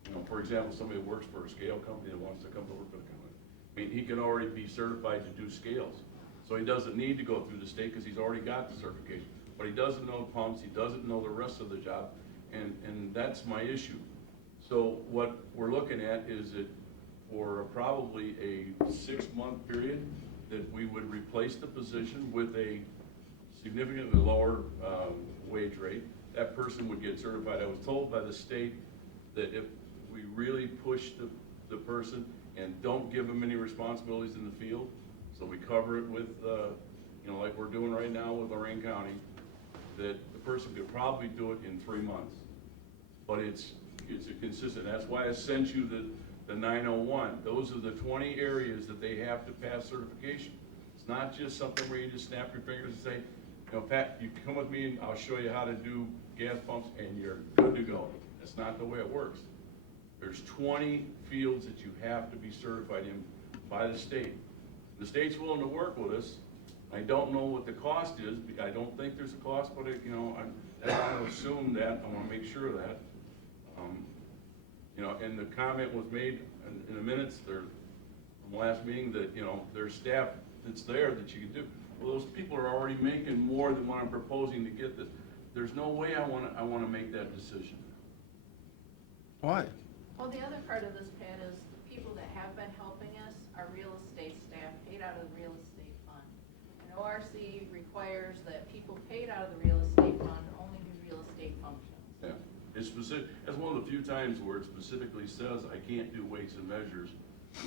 you know, for example, somebody that works for a scale company that wants to come to work for the company, I mean, he can already be certified to do scales. So he doesn't need to go through the state because he's already got the certification. But he doesn't know pumps, he doesn't know the rest of the job, and that's my issue. So what we're looking at is that for probably a 6-month period, that we would replace the position with a significantly lower wage rate. That person would get certified. I was told by the state that if we really push the person and don't give them any responsibilities in the field, so we cover it with, you know, like we're doing right now with Lorraine County, that the person could probably do it in 3 months. But it's a consistent, that's why I sent you the 901. Those are the 20 areas that they have to pass certification. It's not just something where you just snap your fingers and say, you know, Pat, you come with me and I'll show you how to do gas pumps and you're good to go. That's not the way it works. There's 20 fields that you have to be certified in by the state. The state's willing to work with us. I don't know what the cost is. I don't think there's a cost, but you know, I don't want to assume that. I want to make sure of that. You know, and the comment was made in the minutes, there, from last meeting, that, you know, there's staff that's there that you can do. Well, those people are already making more than what I'm proposing to get this. There's no way I wanna make that decision. Why? Well, the other part of this, Pat, is the people that have been helping us are real estate staff paid out of the real estate fund. And ORC requires that people paid out of the real estate fund only do real estate functions. Yeah, it's specific, that's one of the few times where it specifically says I can't do weights and measures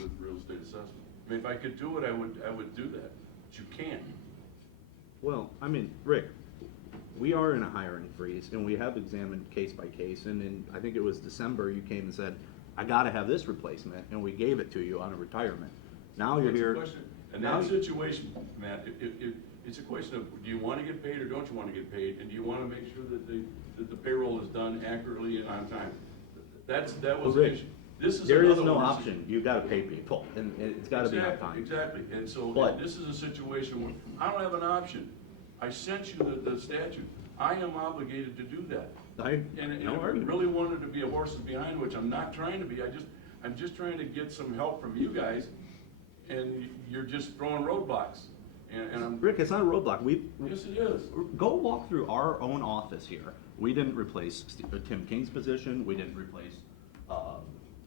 with real estate assessment. I mean, if I could do it, I would do that, but you can't. Well, I mean, Rick, we are in a hiring freeze, and we have examined case by case, and in, I think it was December, you came and said, I gotta have this replacement, and we gave it to you on a retirement. Now you're It's a here. question- In now that you- situation, Matt, it's a question of, do you wanna get paid or don't you wanna get paid? And do you wanna make sure that the payroll is done accurately and on time? That was Well, the Rick, issue. This is There is another no one. option, you gotta pay people, and it's gotta be on time. Exactly, and so But- this is a situation where I don't have an option. I sent you the statute. I am obligated to do that. And No if I argument. really wanted to be a horses behind, which I'm not trying to be, I'm just trying to get some help from you guys, and you're just throwing roadblocks. And I'm, Rick, it's not a roadblock, yes, it is. go walk through our own office here. We didn't replace Tim King's position, we didn't replace,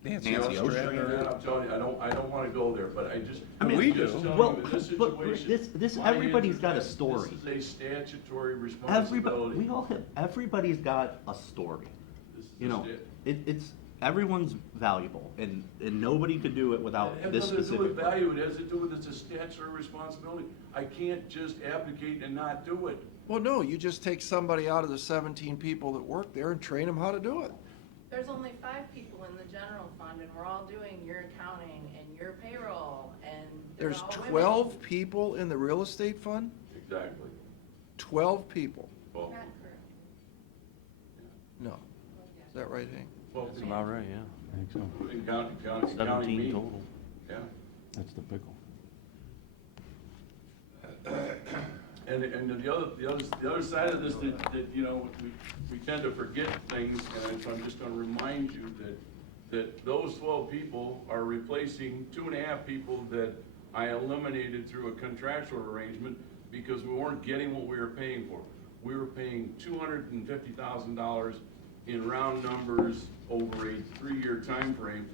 Nancy Nancy Ostrander. Ostrander. I'm telling you, I don't wanna go there, but I mean, We I'm just do. telling Well, you, in this but Rick, situation. this, my everybody's got a answer is story. This is a statutory Everybody, responsibility. we all have, everybody's got a story. This is You know, just it's, everyone's valuable, and nobody could do it without It has this nothing to do with specific. value, it has to do with it's a statutory responsibility. I can't just abdicate and not do it. Well, no, you just take somebody out of the 17 people that work there and train them how to do it. There's only 5 people in the general fund, and we're all doing your accounting and your payroll, and they're There's all women. 12 people in the real estate fund? Exactly. 12 people. Well, Not correct. No. Is that right, Hank? well, That's about right, yeah. I think so. in counting 17 me. total. Yeah. That's the pickle. And the other side of this, that, you know, we tend to forget things, and so I'm just gonna remind you that those 12 people are replacing 2.5 people that I eliminated through a contractual arrangement because we weren't getting what we were paying for. We were paying $250,000 in round numbers over a 3-year time frame,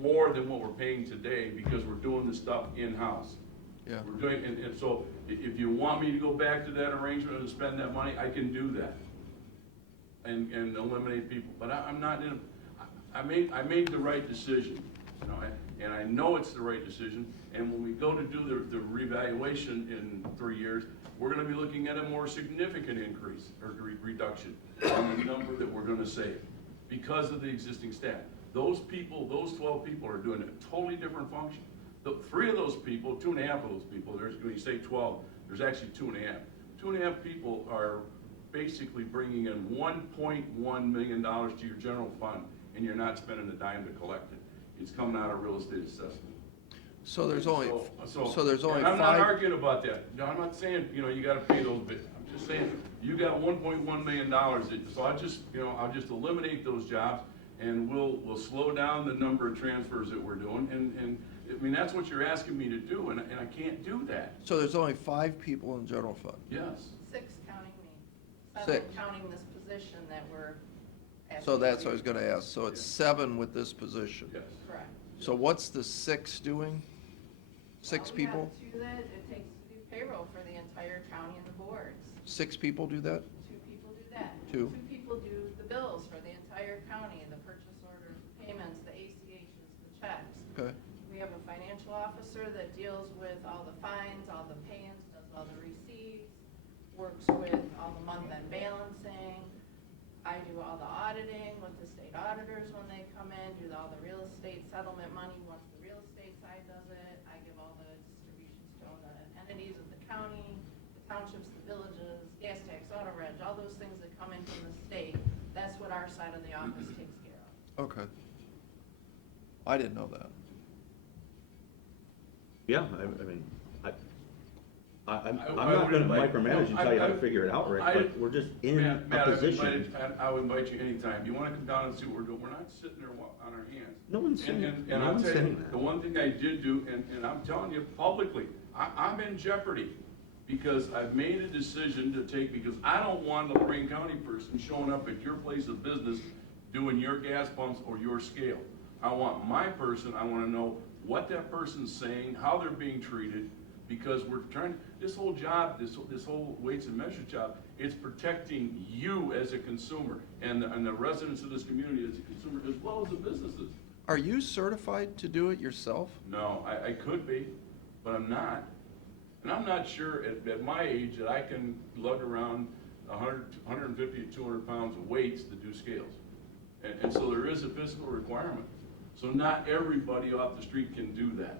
more than what we're paying today because we're doing the stuff in-house. Yeah. We're doing, and so if you want me to go back to that arrangement and spend that money, I can do that. And eliminate people, but I'm not in, I made the right decision, you know, and I know it's the right decision. And when we go to do the revaluation in 3 years, we're gonna be looking at a more significant increase or reduction on the number that we're gonna save because of the existing staff. Those people, those 12 people are doing a totally different function. The 3 of those people, 2.5 of those people, when you say 12, there's actually 2.5. 2.5 people are basically bringing in $1.1 million to your general fund, and you're not spending a dime to collect it. It's coming out of real estate assessment. So there's only, So there's only and I'm not 5, arguing about that. No, I'm not saying, you know, you gotta pay those bills. I'm just saying, you got $1.1 million, so I'll just eliminate those jobs, and we'll slow down the number of transfers that we're doing, and I mean, that's what you're asking me to do, and I can't do that. so there's only 5 people in the general fund. Yes. 6 counting me. 6. 7 counting this position that we're asking. So that's what I you was to gonna ask. So it's 7 with this position. Yes. do. Correct. So what's the 6 doing? 6 Well, we have people? 2 that it takes to do payroll for the entire county and the boards. 6 people do that? 2 people do that. 2. 2 people do the bills for the entire county, the purchase orders, the payments, the ACHs, the checks. Okay. We have a financial officer that deals with all the fines, all the payments, does all the receipts, works with all the month-end balancing. I do all the auditing with the state auditors when they come in, do all the real estate settlement money once the real estate side does it. I give all the distributions to all the entities of the county, the townships, the villages, gas tax, auto reg, all those things that come in from the state. That's what our side of the office takes care of. Okay. I didn't know that. Yeah, I mean, I'm I not would gonna invite- micromanage and tell you how to figure it out, Rick, I- but we're just in Matt, a Matt, I've position. invited- I would invite you anytime. You wanna come down and see what we're doing? We're not sitting there on our hands. No one's saying- And no I'll one's tell you, saying that. the one thing I did do, and I'm telling you publicly, I'm in jeopardy because I've made a decision to take, because I don't want a Lorraine County person showing up at your place of business doing your gas pumps or your scale. I want my person, I wanna know what that person's saying, how they're being treated, because we're trying, this whole job, this whole weights and measures job, it's protecting you as a consumer and the residents of this community as a consumer, as well as the businesses. Are you certified to do it yourself? No, I could be, but I'm not. And I'm not sure at my age that I can lug around 150 to 200 pounds of weights to do scales. And so there is a physical requirement. So not everybody off the street can do that.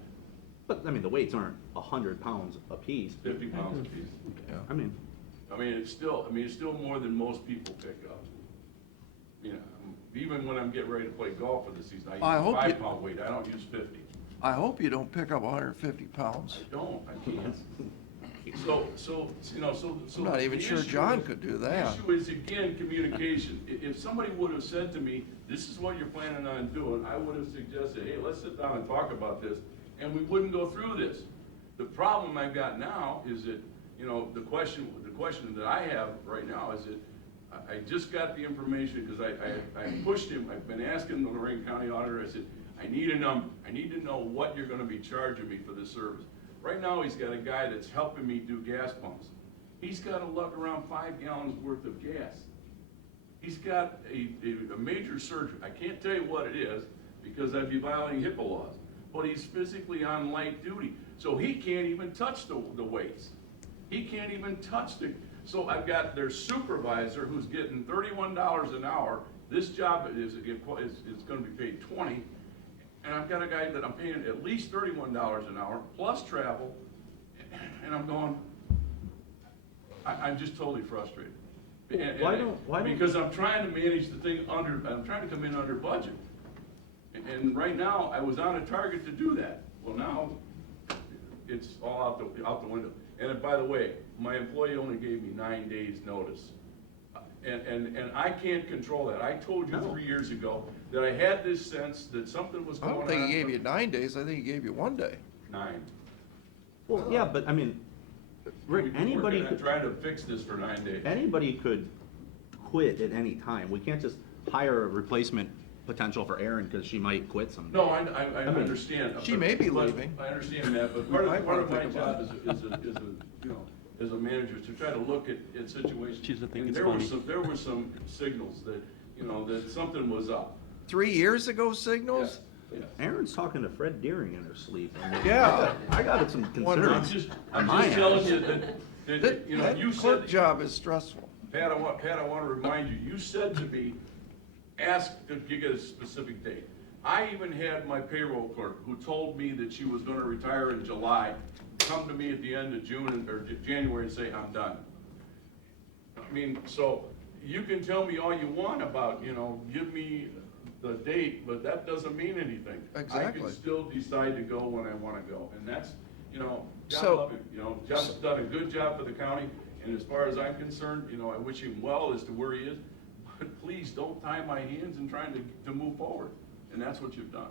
But, I mean, the weights aren't 100 pounds apiece. 50 pounds apiece. Yeah. I mean, It's still more than most people pick up. You know, even when I'm getting ready to play golf for the season, I I use hope a you- 5-pound weight, I don't use 50. I hope you don't pick up 150 pounds. I don't, I can't. So, you know, so. I'm not even the sure issue John is- could do that. The issue is, again, communication. If somebody would have said to me, this is what you're planning on doing, I would have suggested, hey, let's sit down and talk about this, and we wouldn't go through this. The problem I've got now is that, you know, the question that I have right now is that I just got the information, because I pushed him, I've been asking the Lorraine County Auditor, I said, I need a number, I need to know what you're gonna be charging me for this service. Right now, he's got a guy that's helping me do gas pumps. He's gotta lug around 5 gallons worth of gas. He's got a major surgery, I can't tell you what it is, because I'd be violating HIPAA laws, but he's physically on light duty, so he can't even touch the weights. He can't even touch so I've got their supervisor who's getting $31 an hour. This job is gonna be paid $20, and I've got a guy that I'm paying at least $31 an hour, plus travel, and I'm going, I'm just totally frustrated. Why don't- Because I'm trying to manage the thing I'm trying to come in under budget. And right now, I was on a target to do that. Well, now, it's all out the window. And by the way, my employee only gave me 9 days' notice. And I can't control that. I told you 3 years ago that I had this sense that something was I going on. don't think he gave you 9 days, I think he gave you 1 day. 9. well, yeah, but I mean, Rick, anybody I'm could, trying to fix this for 9 days. anybody could quit at any time. We can't just hire a replacement potential for Erin because she might quit someday. No, I understand. She may be But leaving. I understand that, but We part might of wanna my think job about as a manager is to try to look at situations. Jeez, I think And it's there were funny. there were some signals that, that something was up. 3 years ago signals? Yes. Erin's talking to Fred Deering in her sleep. I mean, Yeah. I got some Wonder- I'm concerns. just on my telling end. you that, That, you that clerk said, job is stressful. Pat, I want to remind you, you said to me, ask to get a specific date. I even had my payroll clerk, who told me that she was gonna retire in July, come to me at the end of June or January and say, I'm done. I mean, so you can tell me all you want about, give me the date, but that doesn't mean anything. I Exactly. can still decide to go when I wanna go, and that's, God So- love him, Jeff's done a good job for the county, and as far as I'm concerned, I wish him well as to where he is, but please don't tie my hands in trying to move forward, and that's what you've done.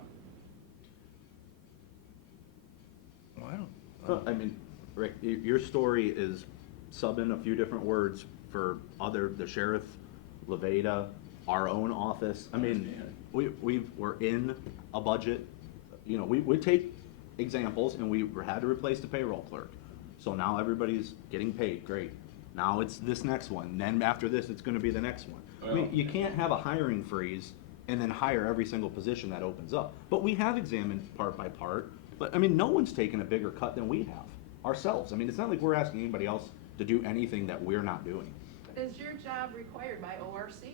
Well, I don't, Well, I mean, Rick, your story is subbing a few different words for the sheriff, Levada, our own office. I mean, we're in a budget, we take examples and we had to replace the payroll clerk. So now everybody's getting paid, great. Now it's this next one, then after this, it's gonna be the next one. I mean, you can't have a hiring freeze and then hire every single position that opens up. But we have examined part by part, but I mean, no one's taken a bigger cut than we have ourselves. I mean, it's not like we're asking anybody else to do anything that we're not doing. Is your job required by ORC?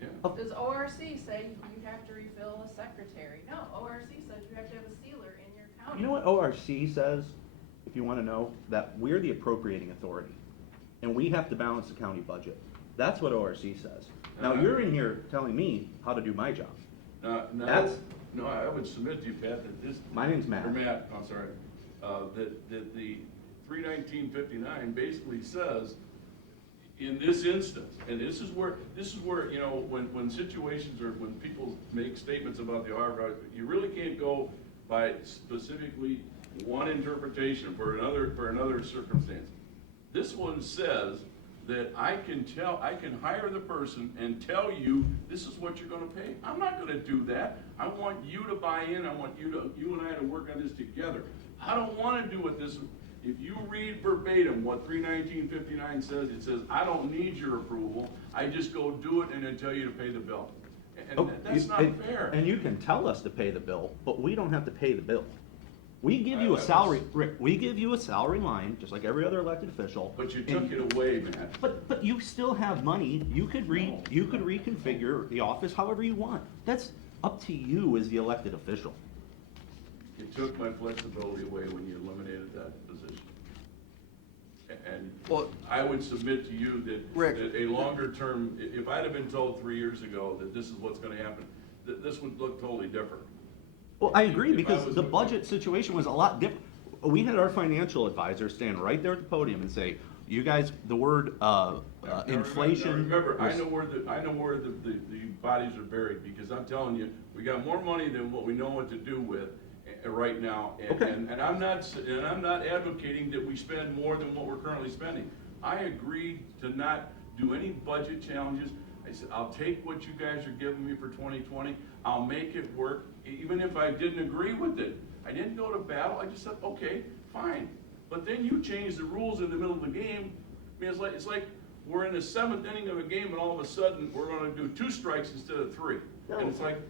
Yeah. Does ORC say you have to refill a secretary? No, ORC says you have to have a sealer in your county. You know what ORC says, if you wanna know, that we're the appropriating authority, and we have to balance the county budget. That's what ORC says. Now, you're in here telling me how to do my job. That's- I would submit to you, Pat, that this. My name's Matt. Or Matt, I'm sorry, that the 31959 basically says, in this instance, and this is where, you know, when situations or when people make statements about the RFI, you really can't go by specifically one interpretation for another circumstance. This one says that I can hire the person and tell you, this is what you're gonna pay. I'm not gonna do that. I want you to buy in, I want you and I to work on this together. I don't wanna do it this. If you read verbatim what 31959 says, it says, I don't need your approval, I just go do it and then tell you to pay the bill. And that's not fair. And you can tell us to pay the bill, but we don't have to pay the bill. We give you a salary, Rick, we give you a salary line, just like every other elected official. But you took it away, man. But you still have money, you could reconfigure the office however you want. That's up to you as the elected official. You took my flexibility away when you eliminated that position. And Well- I would submit to you Rick. that a longer term, if I'd have been told 3 years ago that this is what's gonna happen, this would look totally different. Well, I agree, If I because was- the budget situation was a lot different. We had our financial advisor stand right there at the podium and say, you guys, the word, inflation. Now remember, I was- know where the bodies are buried, because I'm telling you, we got more money than what we know what to do with right now. Okay. And I'm not advocating that we spend more than what we're currently spending. I agreed to not do any budget challenges. I said, I'll take what you guys are giving me for 2020, I'll make it work, even if I didn't agree with it. I didn't go to battle, I just said, okay, fine. But then you changed the rules in the middle of the game. I mean, it's like we're in the 7th inning of a game and all of a sudden we're gonna do 2 strikes instead of 3. And it's like,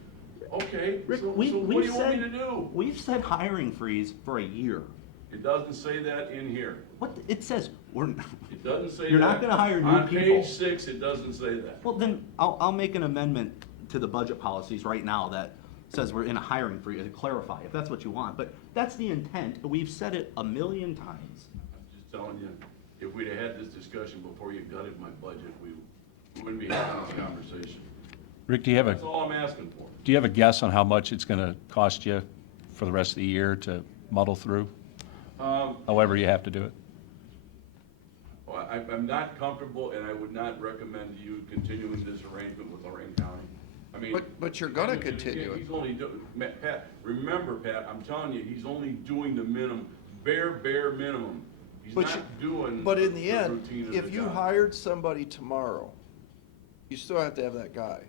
okay, Rick, so what do you want me to do? We've said hiring freeze for a year. It doesn't say that in here. What, it says, It doesn't say that. You're not gonna hire new On people. page 6, it doesn't say that. well, then, I'll make an amendment to the budget policies right now that says we're in a hiring freeze, to clarify, if that's what you want. But that's the intent, we've said it a million times. I'm just telling you, if we'd have had this discussion before you gutted my budget, we wouldn't be having this conversation. Rick, do you have That's all I'm asking for. a guess on how much it's gonna cost you for the rest of the year to muddle through, however you have to do it? Well, I'm not comfortable, and I would not recommend you continuing this arrangement with Lorraine County. I mean. But you're gonna and again, continue it. He's only Pat, remember, Pat, I'm telling you, he's only doing the minimum, bare minimum. He's But not doing. But in the end, routine of if the you job. hired somebody tomorrow, you still have to have that guy.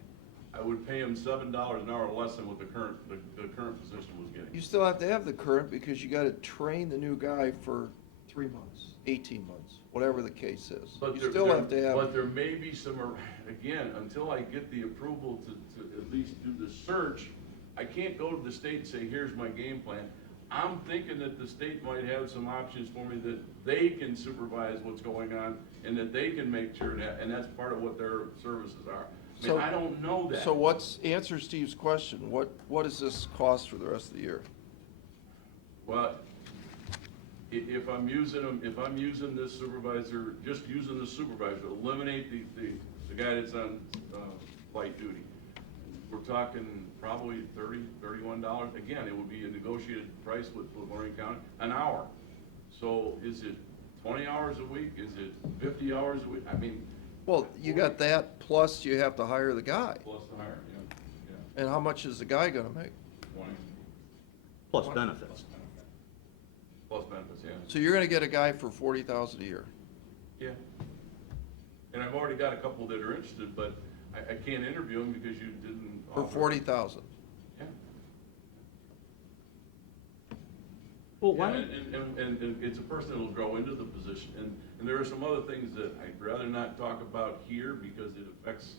I would pay him $7 an hour less than what the current position was getting. You still have to have the current, because you gotta train the new guy for 3 months, 18 months, whatever the case is. But You there- still there- have to have. But there may be some, again, until I get the approval to at least do the search, I can't go to the state and say, here's my game plan. I'm thinking that the state might have some options for me that they can supervise what's going on and that they can make sure that, and that's part of what their services are. I So- mean, I don't know that. So answer Steve's question, what does this cost for the rest of the year? Well, if I'm using this supervisor, just using the supervisor, eliminate the guy that's on, light duty. We're talking probably $31. Again, it would be a negotiated price with Lorraine County, an hour. So is it 20 hours a week? Is it 50 hours a week? I mean. Well, you got that, plus you have to hire the guy. Plus the hire, yeah, And how much is the guy gonna make? 20. Plus benefits. Plus benefits, yeah. So you're gonna get a guy for 40,000 a year. Yeah. And I've already got a couple that are interested, but I can't interview them because you didn't. For offer- 40,000. Yeah. Well, why Yeah, don't, and it's a person that'll grow into the position, and there are some other things that I'd rather not talk about here because it affects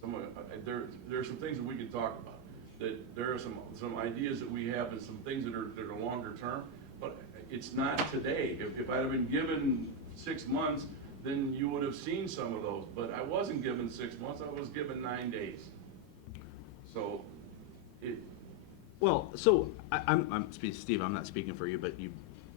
some of, there are some things that we can talk about. That there are some ideas that we have and some things that are longer term, but it's not today. If I'd have been given 6 months, then you would have seen some of those, but I wasn't given 6 months, I was given 9 days. So, well, so, Steve, I'm not speaking for you, but you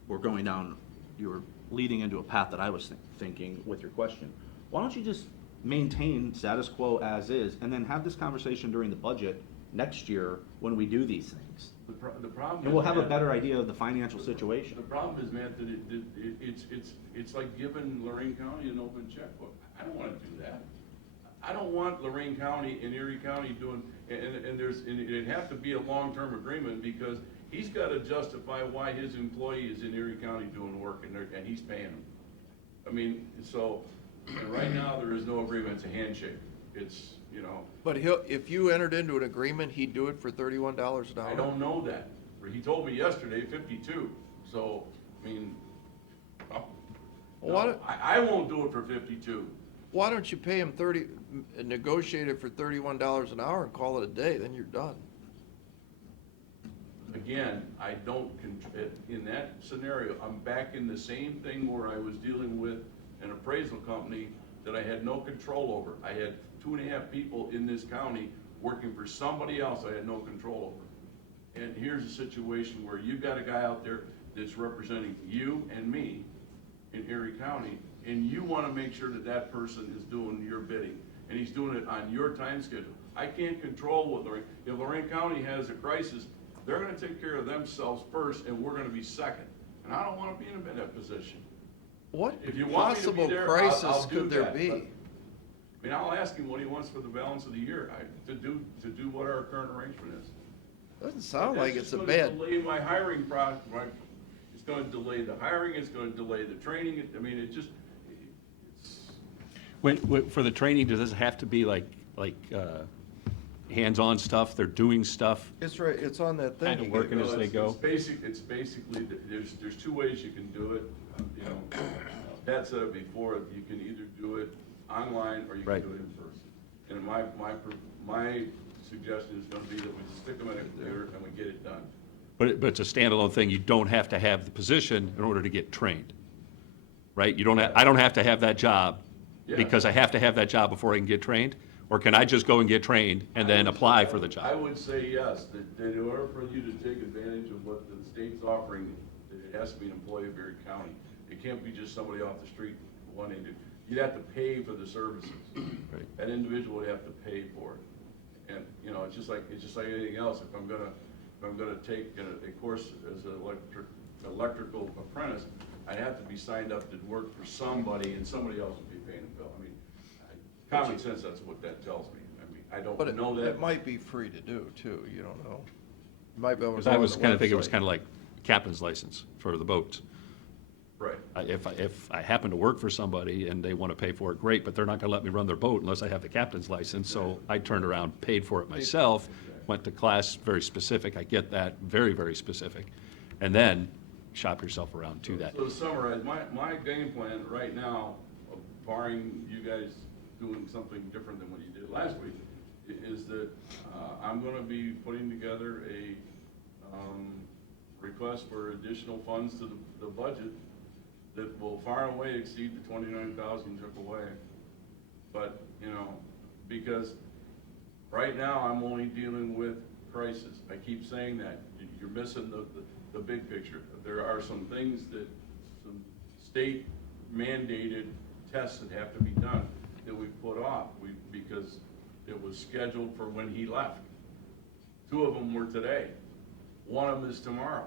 were leading into a path that I was thinking with your question. Why don't you just maintain status quo as is, and then have this conversation during the budget next year when we do these things? The problem is. And we'll have a Matt, better idea of the financial situation. The problem is, Matt, that it's like giving Lorraine County an open checkbook. I don't wanna do that. I don't want Lorraine County and Erie County doing, and it'd have to be a long-term agreement, because he's gotta justify why his employee is in Erie County doing work, and he's paying him. I mean, so, and right now, there is no agreement, it's a handshake. It's, you know, But if you entered into an agreement, he'd do it for $31 an hour? I don't know that. He told me yesterday 52, so, I mean, no, What- I won't do it for 52. Why don't you pay him negotiate it for $31 an hour and call it a day, then you're done. Again, I don't, in that scenario, I'm back in the same thing where I was dealing with an appraisal company that I had no control over. I had 2.5 people in this county working for somebody else I had no control over. And here's a situation where you got a guy out there that's representing you and me in Erie County, and you wanna make sure that that person is doing your bidding, and he's doing it on your time schedule. I can't control what Lorraine, if Lorraine County has a crisis, they're gonna take care of themselves first, and we're gonna be second. And I don't wanna be in that position. What If you want me to be possible there, I'll crisis do could there that, be? but- I mean, I'll ask him what he wants for the balance of the year, to do what our current arrangement is. Doesn't sound like it's a That's bad, just gonna delay my hiring it's gonna delay the hiring, it's gonna delay the training, I mean, it's, For the training, does this have to be like hands-on stuff, they're doing stuff? it's right, it's on that thing. Kind of working as they go? It's basically, there's 2 ways you can do it, you know. Pat said it before, you can either do it online or you can Right. do it in person. And my suggestion is gonna be that we stick them in a computer and we get it done. But it's a standalone thing, you don't have to have the position in order to get trained, right? I don't have to have that job, Yeah. because I have to have that job before I can get trained? Or can I just go and get trained and then apply for the I job? would say yes, that in order for you to take advantage of what the state's offering, that it has to be an employee of Erie County. It can't be just somebody off the street wanting to, you'd have to pay for the services. Right. That individual would have to pay for it. And, you know, it's just like anything else, if I'm gonna take a course as an electrical apprentice, I'd have to be signed up to work for somebody, and somebody else would be paying the bill. I mean, common sense, that's what that tells me. I mean, I But don't know that. it might be free to do too, you don't know. You might be able to Because go I on was the kind of thinking it was website. kind of like captain's license for the boats. Right. If I happen to work for somebody and they want to pay for it, great, but they're not going to let me run their boat unless I have the captain's license. So I turned around, paid for it myself, went to class, very specific, I get that, very, very specific. And then shop yourself around to that. So to summarize, my game plan right now, barring you guys doing something different than what you did last week, is that I'm gonna be putting together a request for additional funds to the budget that will far and away exceed the 29,000 you took away. But, you know, because right now I'm only dealing with crisis. I keep saying that. You're missing the big picture. There are some things that, some state mandated tests that have to be done that we've put off because it was scheduled for when he left. 2 of them were today. 1 of them is tomorrow.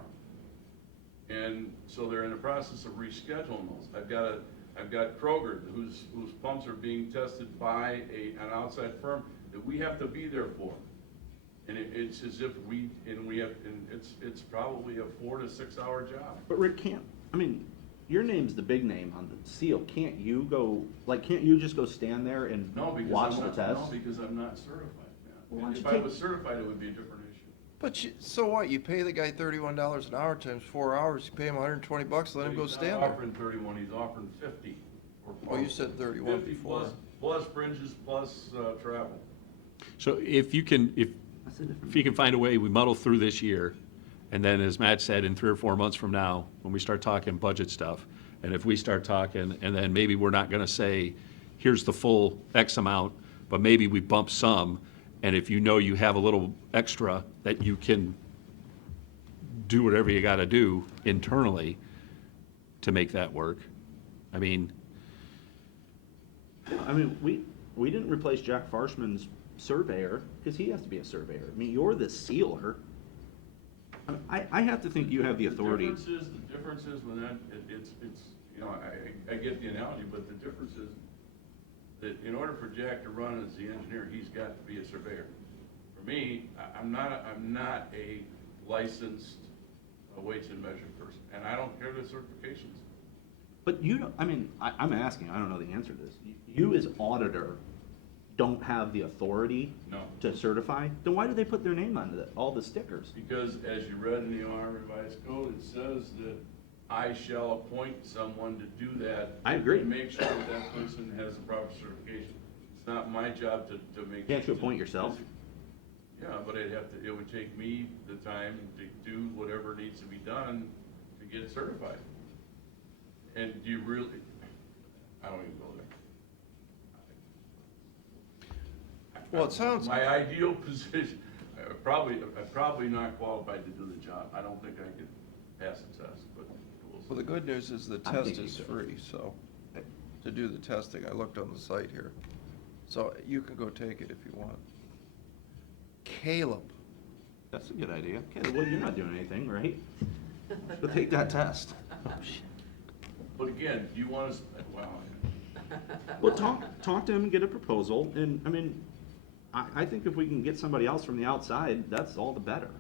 And so they're in the process of rescheduling those. I've got Kroger, whose pumps are being tested by an outside firm that we have to be there for. And it's as if it's probably a 4 to 6 hour job. But Rick, your name's the big name on the seal. Can't you just go stand there and No, because watch I'm the not, test? no, because I'm not certified, Well, why man. don't If you I take- was certified, it would be a different issue. But so what, you pay the guy $31 an hour times 4 hours, you pay him $120, let him go stand He's not there. offering 31, he's offering 50. Oh, you said 31 50 before. plus fringes, plus travel. So if you can find a way, we muddle through this year, and then as Matt said, in 3 or 4 months from now, when we start talking budget stuff, and if we start talking, and then maybe we're not gonna say, here's the full X amount, but maybe we bump some, and if you know you have a little extra, that you can do whatever you gotta do internally to make that work. I mean, We didn't replace Jack Farshman's surveyor, because he has to be a surveyor. You're the sealer. I have to think you have the authority. The difference is when that, it's, you know, I get the analogy, but the difference is that in order for Jack to run as the engineer, he's got to be a surveyor. For me, I'm not a licensed weights and measure person, and I don't care the certifications. But you don't, I mean, I'm asking, I don't know the answer to this. You as auditor don't have the authority No. to certify? Then why do they put their name on all the stickers? Because as you read in the Ohio Revised Code, it says that I shall appoint someone to do that. I agree. To make sure that that person has the proper certification. It's not my job to make. Can't you appoint yourself? Yeah, but it would take me the time to do whatever needs to be done to get certified. And do you really, I don't even go there. Well, it sounds- My ideal position, I'm probably not qualified to do the job. I don't think I could pass the test, but we'll see. Well, the good news is the I test think you is could. free, so, to do the testing, I looked on the site here. So you can go take it if you want. Caleb, That's a good idea. Okay, well, you're not doing anything, right? Go take that test. But again, do you want to, wow. Well, talk to him and get a proposal, and, I mean, I think if we can get somebody else from the outside, that's all the better.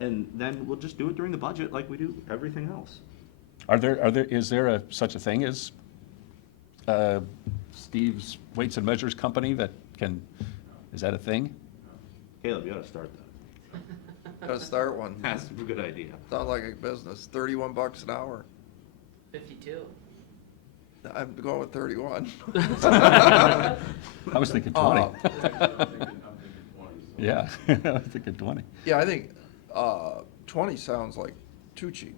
And then we'll just do it during the budget like we do everything else. Is there such a thing as Steve's Weights and Measures Company that can, is that a thing? Caleb, you ought to start that. gotta start one. That's a good idea. Sounds like a business, $31 an hour. 52. I'm going with 31. I was thinking 20. Oh. I'm thinking 20. So. Yeah, I was thinking 20. Yeah, I think 20 sounds like too cheap.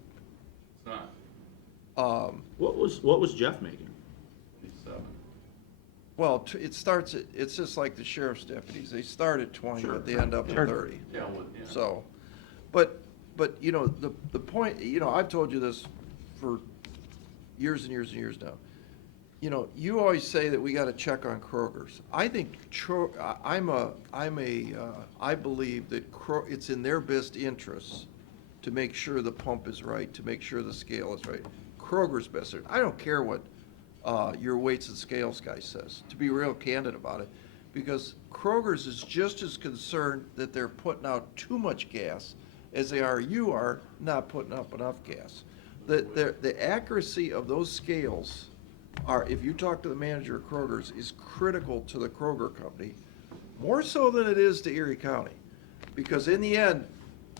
It's not. What was Jeff making? 27. Well, it's just like the sheriff's deputies. They start at 20, Sure. but they end up at Sure. 30. Yeah, well, yeah. So, but, you know, the point, you know, I've told you this for years and years and years now. You know, you always say that we gotta check on Kroger's. I think, I believe that it's in their best interests to make sure the pump is right, to make sure the scale is right. Kroger's best, I don't care what your weights and scales guy says, to be real candid about it, because Kroger's is just as concerned that they're putting out too much gas as you are not putting up enough gas. The accuracy of those scales are, if you talk to the manager of Kroger's, is critical to the Kroger company, more so than it is to Erie County. Because in the end,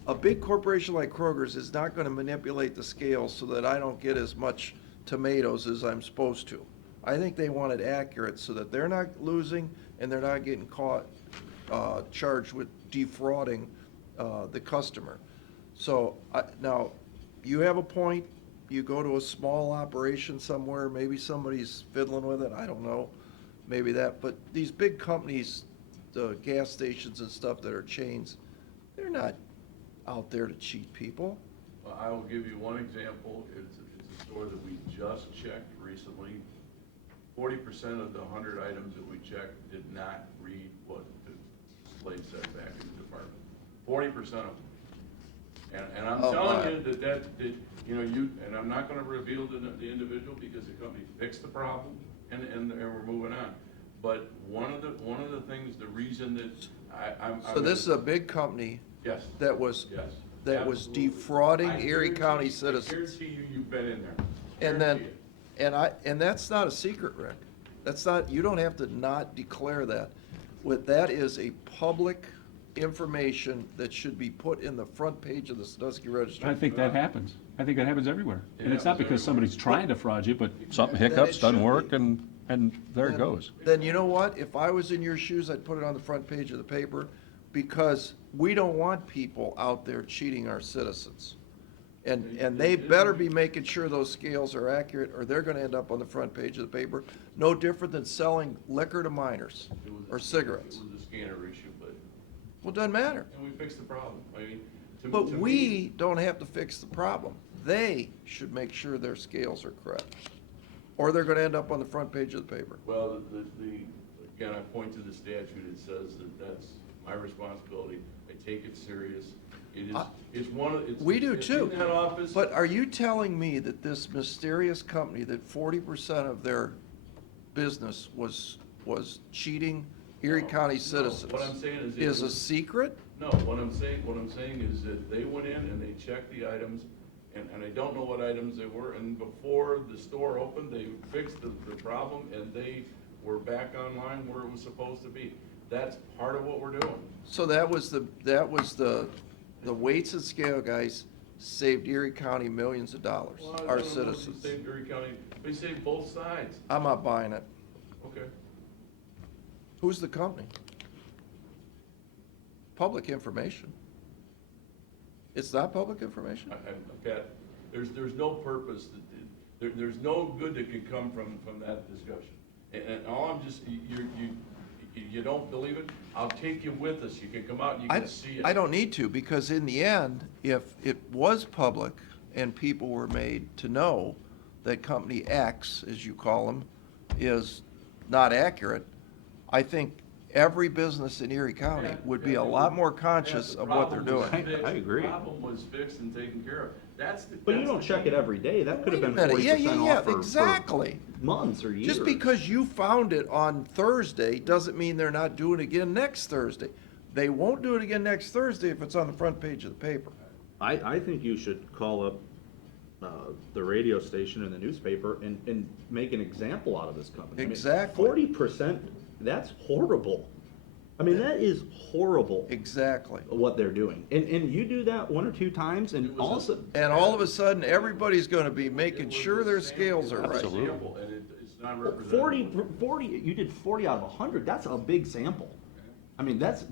a big corporation like Kroger's is not gonna manipulate the scales so that I don't get as much tomatoes as I'm supposed to. I think they want it accurate so that they're not losing and they're not getting caught, charged with defrauding the customer. So, now, you have a point, you go to a small operation somewhere, maybe somebody's fiddling with it, I don't know, maybe that, but these big companies, the gas stations and stuff that are chains, they're not out there to cheat people. Well, I will give you one example. It's a store that we just checked recently. 40% of the 100 items that we checked did not read what the slate said back in the department. 40% of them. And I'm Oh, telling my. you that, you know, and I'm not gonna reveal the individual because the company fixed the problem and we're moving on. But one of the things, the reason that I'm. So this is a big company Yes. that was Yes. defrauding Absolutely. Erie County I citizens. guarantee you've been in there. And then, Guarantee it. and that's not a secret, Rick. That's not, you don't have to not declare that. That is a public information that should be put in the front page of the Sandusky Register. I think that happens. I think that happens everywhere. And it's not happens because somebody's trying to fraud you, but something Then it hiccups, doesn't should work, be. and there it Then- goes. Then you know what? If I was in your shoes, I'd put it on the front page of the paper, because we don't want people out there cheating our citizens. And they better be making sure those scales are accurate, or they're gonna end up on the front page of the paper, no different than selling liquor to minors, It was- or cigarettes. It was a scanner issue, but, Well, doesn't matter. and we fixed the problem. I mean, But to me- we don't have to fix the problem. They should make sure their scales are correct, or they're gonna end up on the front page of the paper. Well, again, I point to the statute, it says that that's my responsibility, I take it serious. It is, it's one of, it's. We do it's too. In that office. But are you telling me that this mysterious company, that 40% of their business was cheating Erie No, County no. citizens? What I'm saying is it Is a was- secret? No, what I'm saying is that they went in and they checked the items, and I don't know what items they were, and before the store opened, they fixed the problem, and they were back online where it was supposed to be. That's part of what we're doing. So that was the weights and scale guys saved Erie County millions of dollars, Well, I our don't know if you citizens. saved Erie County, they saved both sides. I'm not buying it. Okay. Who's the company? Public information. It's not public information? Pat, there's no purpose, there's no good that can come from that discussion. And all I'm just, you don't believe it, I'll take you with us, you can come out and you can see it. I don't need to, because in the end, if it was public and people were made to know that company X, as you call them, is not accurate, I think every business in Erie County would be a lot more conscious of what they're doing. I agree. The problem was fixed and taken care of. That's the. But you don't check it every day. That could have been Wait a minute. 40% Yeah, off for exactly. months or years. Just because you found it on Thursday doesn't mean they're not doing it again next Thursday. They won't do it again next Thursday if it's on the front page of the paper. I think you should call up the radio station and the newspaper and make an example out of this company. Exactly. 40%, that's horrible. I mean, that is horrible Exactly. what they're doing. And you do that one or two times and It was all a- of a sudden, And all of a sudden, everybody's gonna be It making was sure a their sample- scales are it was a right. sample, and it's not representative. 40, you did 40 out of 100, that's a big sample. I mean, that's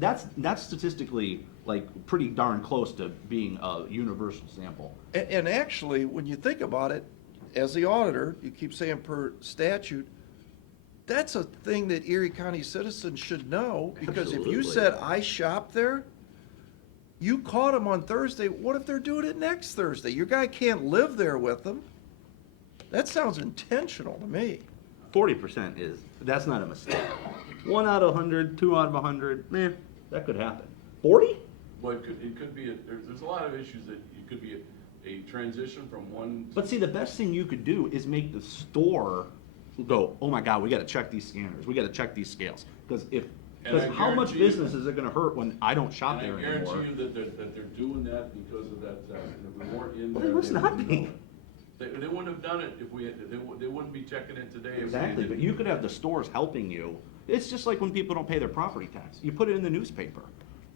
statistically, like, pretty darn close to being a universal sample. And actually, when you think about it, as the auditor, you keep saying per statute, that's a thing that Erie County citizens should know, because if you Absolutely. said, I shop there, you caught them on Thursday, what if they're doing it next Thursday? Your guy can't live there with them. That sounds intentional to me. 40% is, that's not a mistake. 1 out of 100, 2 out of 100, that could happen. 40? Well, it could be, there's a lot of issues that it could be a transition from one. But see, the best thing you could do is make the store go, oh my God, we gotta check these scanners, we gotta check these scales. Because And I how much guarantee you- business is it gonna hurt when I don't shop there And I anymore? guarantee you that they're doing that because of that, if we weren't in Well, there. they must not wouldn't be. know it. They wouldn't have done it if we had, they wouldn't be checking it today. if we Exactly, but didn't. you could have the stores helping you. It's just like when people don't pay their property tax. You put it in the newspaper.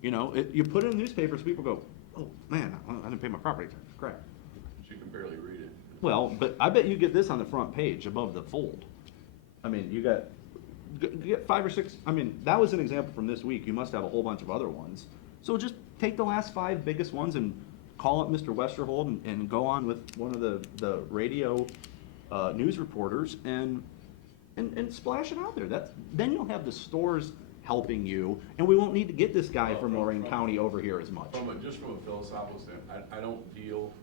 You know, you put it in the newspaper so people go, oh, man, I didn't pay my property tax, crap. She can barely read it. Well, but I bet you get this on the front page above the fold. I mean, you get 5 or 6, I mean, that was an example from this week. You must have a whole bunch of other ones. So just take the last 5 biggest ones and call up Mr. Westerhold and go on with one of the radio news reporters and splash it out there. Then you'll have the stores helping you, and we won't need to get this guy from Lorraine County over here as much. Just from a philosophical standpoint, I don't deal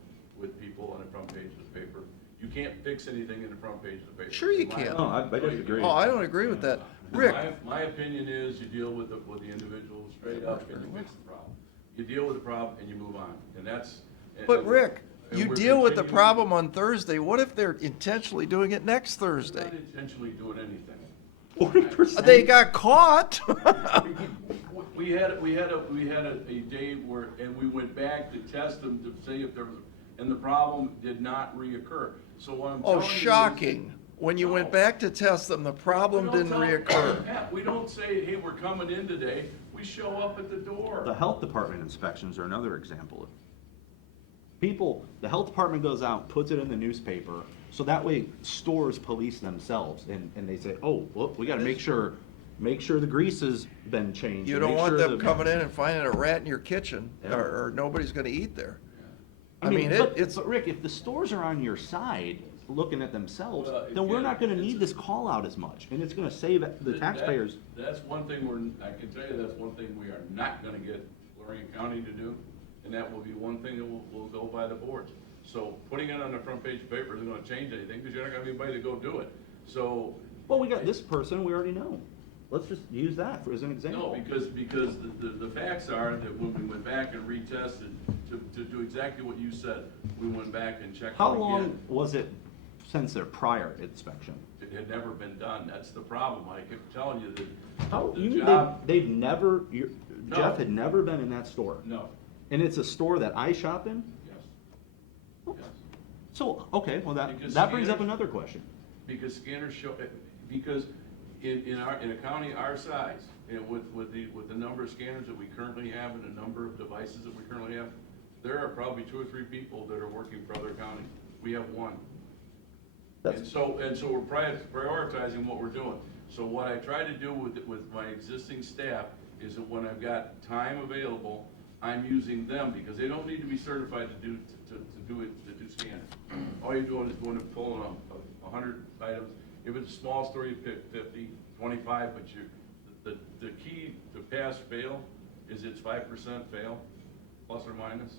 with people on the front page of the paper. You can't fix anything in the front page of the paper. Sure you In my can. No, I disagree. Oh, I don't agree with that. Rick, My opinion is you deal with the individual straight up and you fix the problem. You deal with the problem and you move on, and that's. but Rick, and you we're deal with the continuing- problem on Thursday, what if they're intentionally doing it next We're Thursday? not intentionally doing anything. 40%. They got caught. We had a day where, and we went back to test them to see if there was, and the problem did not reoccur. So what I'm telling Oh, you is- shocking. When you went No. back to test them, the problem We don't didn't tell- reoccur. Pat, we don't say, hey, we're coming in today. We show up at the door. The health department inspections are another example. The health department goes out, puts it in the newspaper, so that way stores police themselves, and they say, oh, well, we gotta make sure the grease has been changed. You and don't make want sure them the- coming in and finding a rat in your kitchen, Yeah. or nobody's gonna eat there. I mean, it's, but Rick, if the stores are on your side, looking at themselves, Well, then we're again, not gonna it's need a- this call out as much, and it's gonna save the taxpayers. That's one thing I can tell you, that's one thing we are not gonna get Lorraine County to do, and that will be one thing that will go by the boards. So putting it on the front page of paper isn't gonna change anything, because you're not gonna have anybody to go do it. So. Well, we got this person, we already know. Let's just use that as an No, example. because the facts are that when we went back and retested, to do exactly what you said, we went back and checked How it long again. was it since their prior inspection? It had never been done, that's the problem, I kept telling you that How, the you mean job. they've never, No. Jeff had never been in that store? No, And it's a store that I shop in? yes, yes. So, okay, well, Because that brings up scanners- another question. Because scanners show, because in a county our size, and with the number of scanners that we currently have and the number of devices that we currently have, there are probably 2 or 3 people that are working for other counties. We have 1. And so we're prioritizing what we're doing. So what I try to do with my existing staff is that when I've got time available, I'm using them, because they don't need to be certified to do scanners. All you're doing is going and pulling 100 items. If it's a small store, you pick 50, 25, but the key to pass fail is it's 5% fail, plus or minus.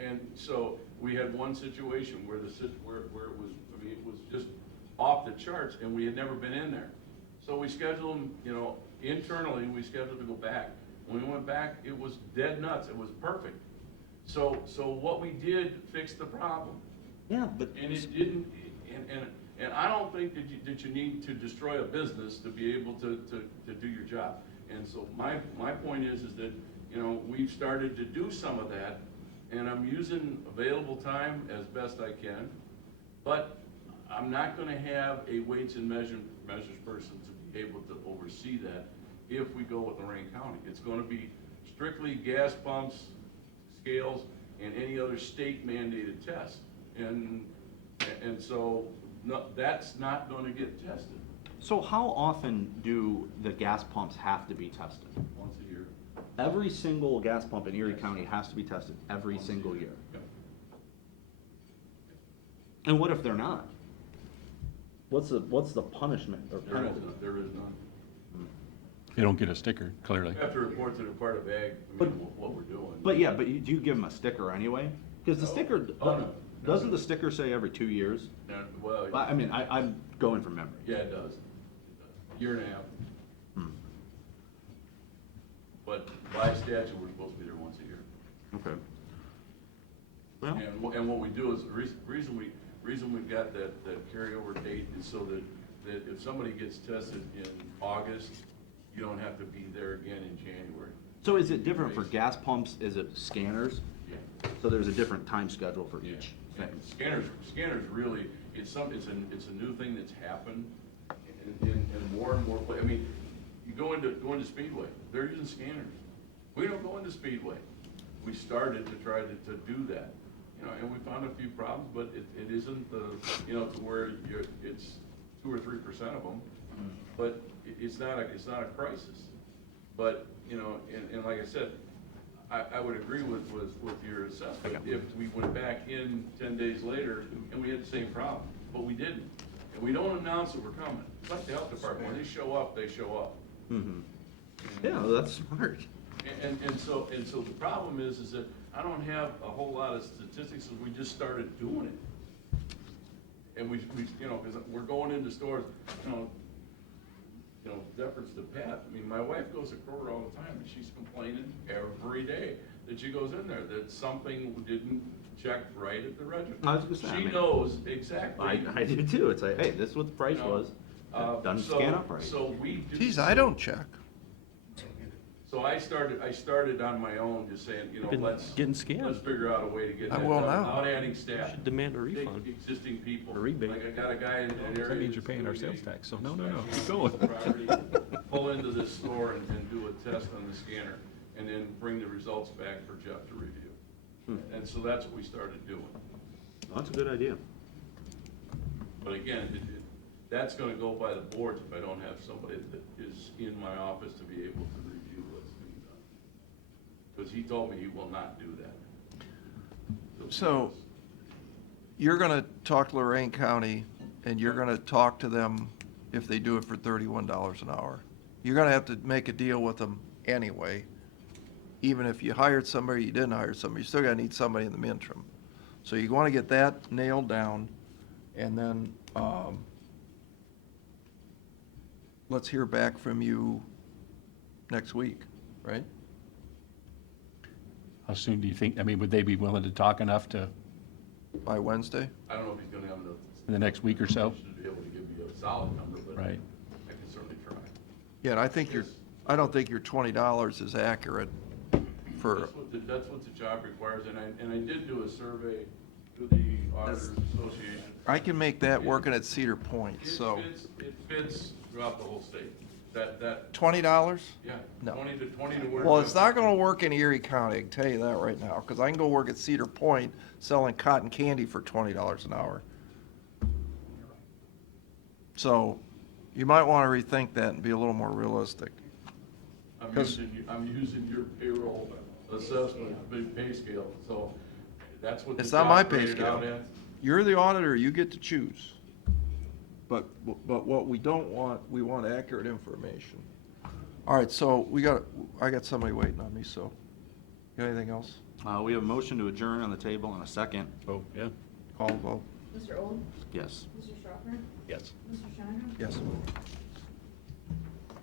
And so we had one situation where where it was, I mean, it was just off the charts, and we had never been in there. So we scheduled them, internally, we scheduled to go back. When we went back, it was dead nuts, it was perfect. So what we did fixed the problem. Yeah, but. And it didn't, and I don't think that you need to destroy a business to be able to do your job. And so my point is that, we've started to do some of that, and I'm using available time as best I can, but I'm not gonna have a weights and measures person to be able to oversee that if we go with Lorraine County. It's gonna be strictly gas pumps, scales, and any other state mandated test. And so, no, that's not gonna get tested So how often do the gas pumps have to be tested? once a year. Every single gas pump in Erie County has to be tested every single year. Yep. And what if they're not? What's the punishment or There is penalty? none, there is none. They don't get a sticker, clearly. We have to report to the Department of Ag, But- what we're doing. But yeah, but do you give them a sticker anyway? Because the sticker, Oh, no. doesn't the sticker say every 2 years? Well, I mean, I'm going from memory. yeah, it does. Year and a half. Hmm. But by statute, we're supposed to be there once a year. Okay. Well, And what we do is, the reason we've got that carryover date is so that if somebody gets tested in August, you don't have to be there again in January. so is it different for gas pumps? Is it scanners? Yeah. So there's a different time schedule for each Yeah. thing? Scanners really, it's a new thing that's happened in more and more places. I mean, you go into Speedway, they're using scanners. We don't go into Speedway. We started to try to do that, and we found a few problems, but it isn't to where it's 2 or 3% of them, but it's not a crisis. But, and like I said, I would agree with your assessment if we went back in 10 days later and we had the same problem, but we didn't. And we don't announce that we're coming. It's like the health department, when they show up, they show up. Mm-hmm. Yeah, well, that's smart. And so the problem is that I don't have a whole lot of statistics, because we just started doing it. And we because we're going into stores, deference to Pat. I mean, my wife goes to Kroger all the time, and she's complaining every day that she goes in there, that something didn't check right at the register. I was gonna say, I She mean, knows exactly. I do too. It's like, hey, this is what the price was. Doesn't scan up right. So we do. Geez, I don't check. So I started on my own, just saying, been let's getting scammed. let's figure out a way to get I that will done now. without adding staff. Should demand a Take refund. existing people. A rebate. Like I got a guy in an area. That means you're that's paying our doing sales a tax, so no, keep going. property, Pull into this store and do a test on the scanner, and then bring the results back for Jeff to review. And so that's what we started doing. That's a good idea. But again, that's gonna go by the boards if I don't have somebody that is in my office to be able to review what's being done. Because he told me he will not do that. So you're gonna talk to Lorraine County, and you're gonna talk to them if they do it for $31 an hour. You're gonna have to make a deal with them anyway. Even if you hired somebody, you didn't hire somebody, you still gotta need somebody in the interim. So you wanna get that nailed down, and then, let's hear back from you next week, right? How soon do you think, I mean, would they be willing to talk enough to, By Wednesday? I don't know if he's gonna have enough in the next week or so? information to be able to give you a solid number, but Right. I can certainly try. Yeah, and I don't think your $20 is accurate for, That's what the job requires, and I did do a survey to the Auditors Association. I can make that working at Cedar Point, so. It fits throughout the whole state. That, $20? yeah, No. 20 to where. Well, it's not gonna work in Erie County, I can tell you that right now, because I can go work at Cedar Point selling cotton candy for $20 an hour. So, you might wanna rethink that and be a little more realistic. I'm using your payroll assessment, big pay scale, so that's what the It's not my job pay graded out scale. at. You're the auditor, you get to choose. But what we don't want, we want accurate information. All right, so I got somebody waiting on me, so, got anything else? We have a motion to adjourn on the table and a second. Oh, yeah. Call, vote, Mr. Old? Yes. Mr. Schaffner? Yes. Mr. Shennick? yes.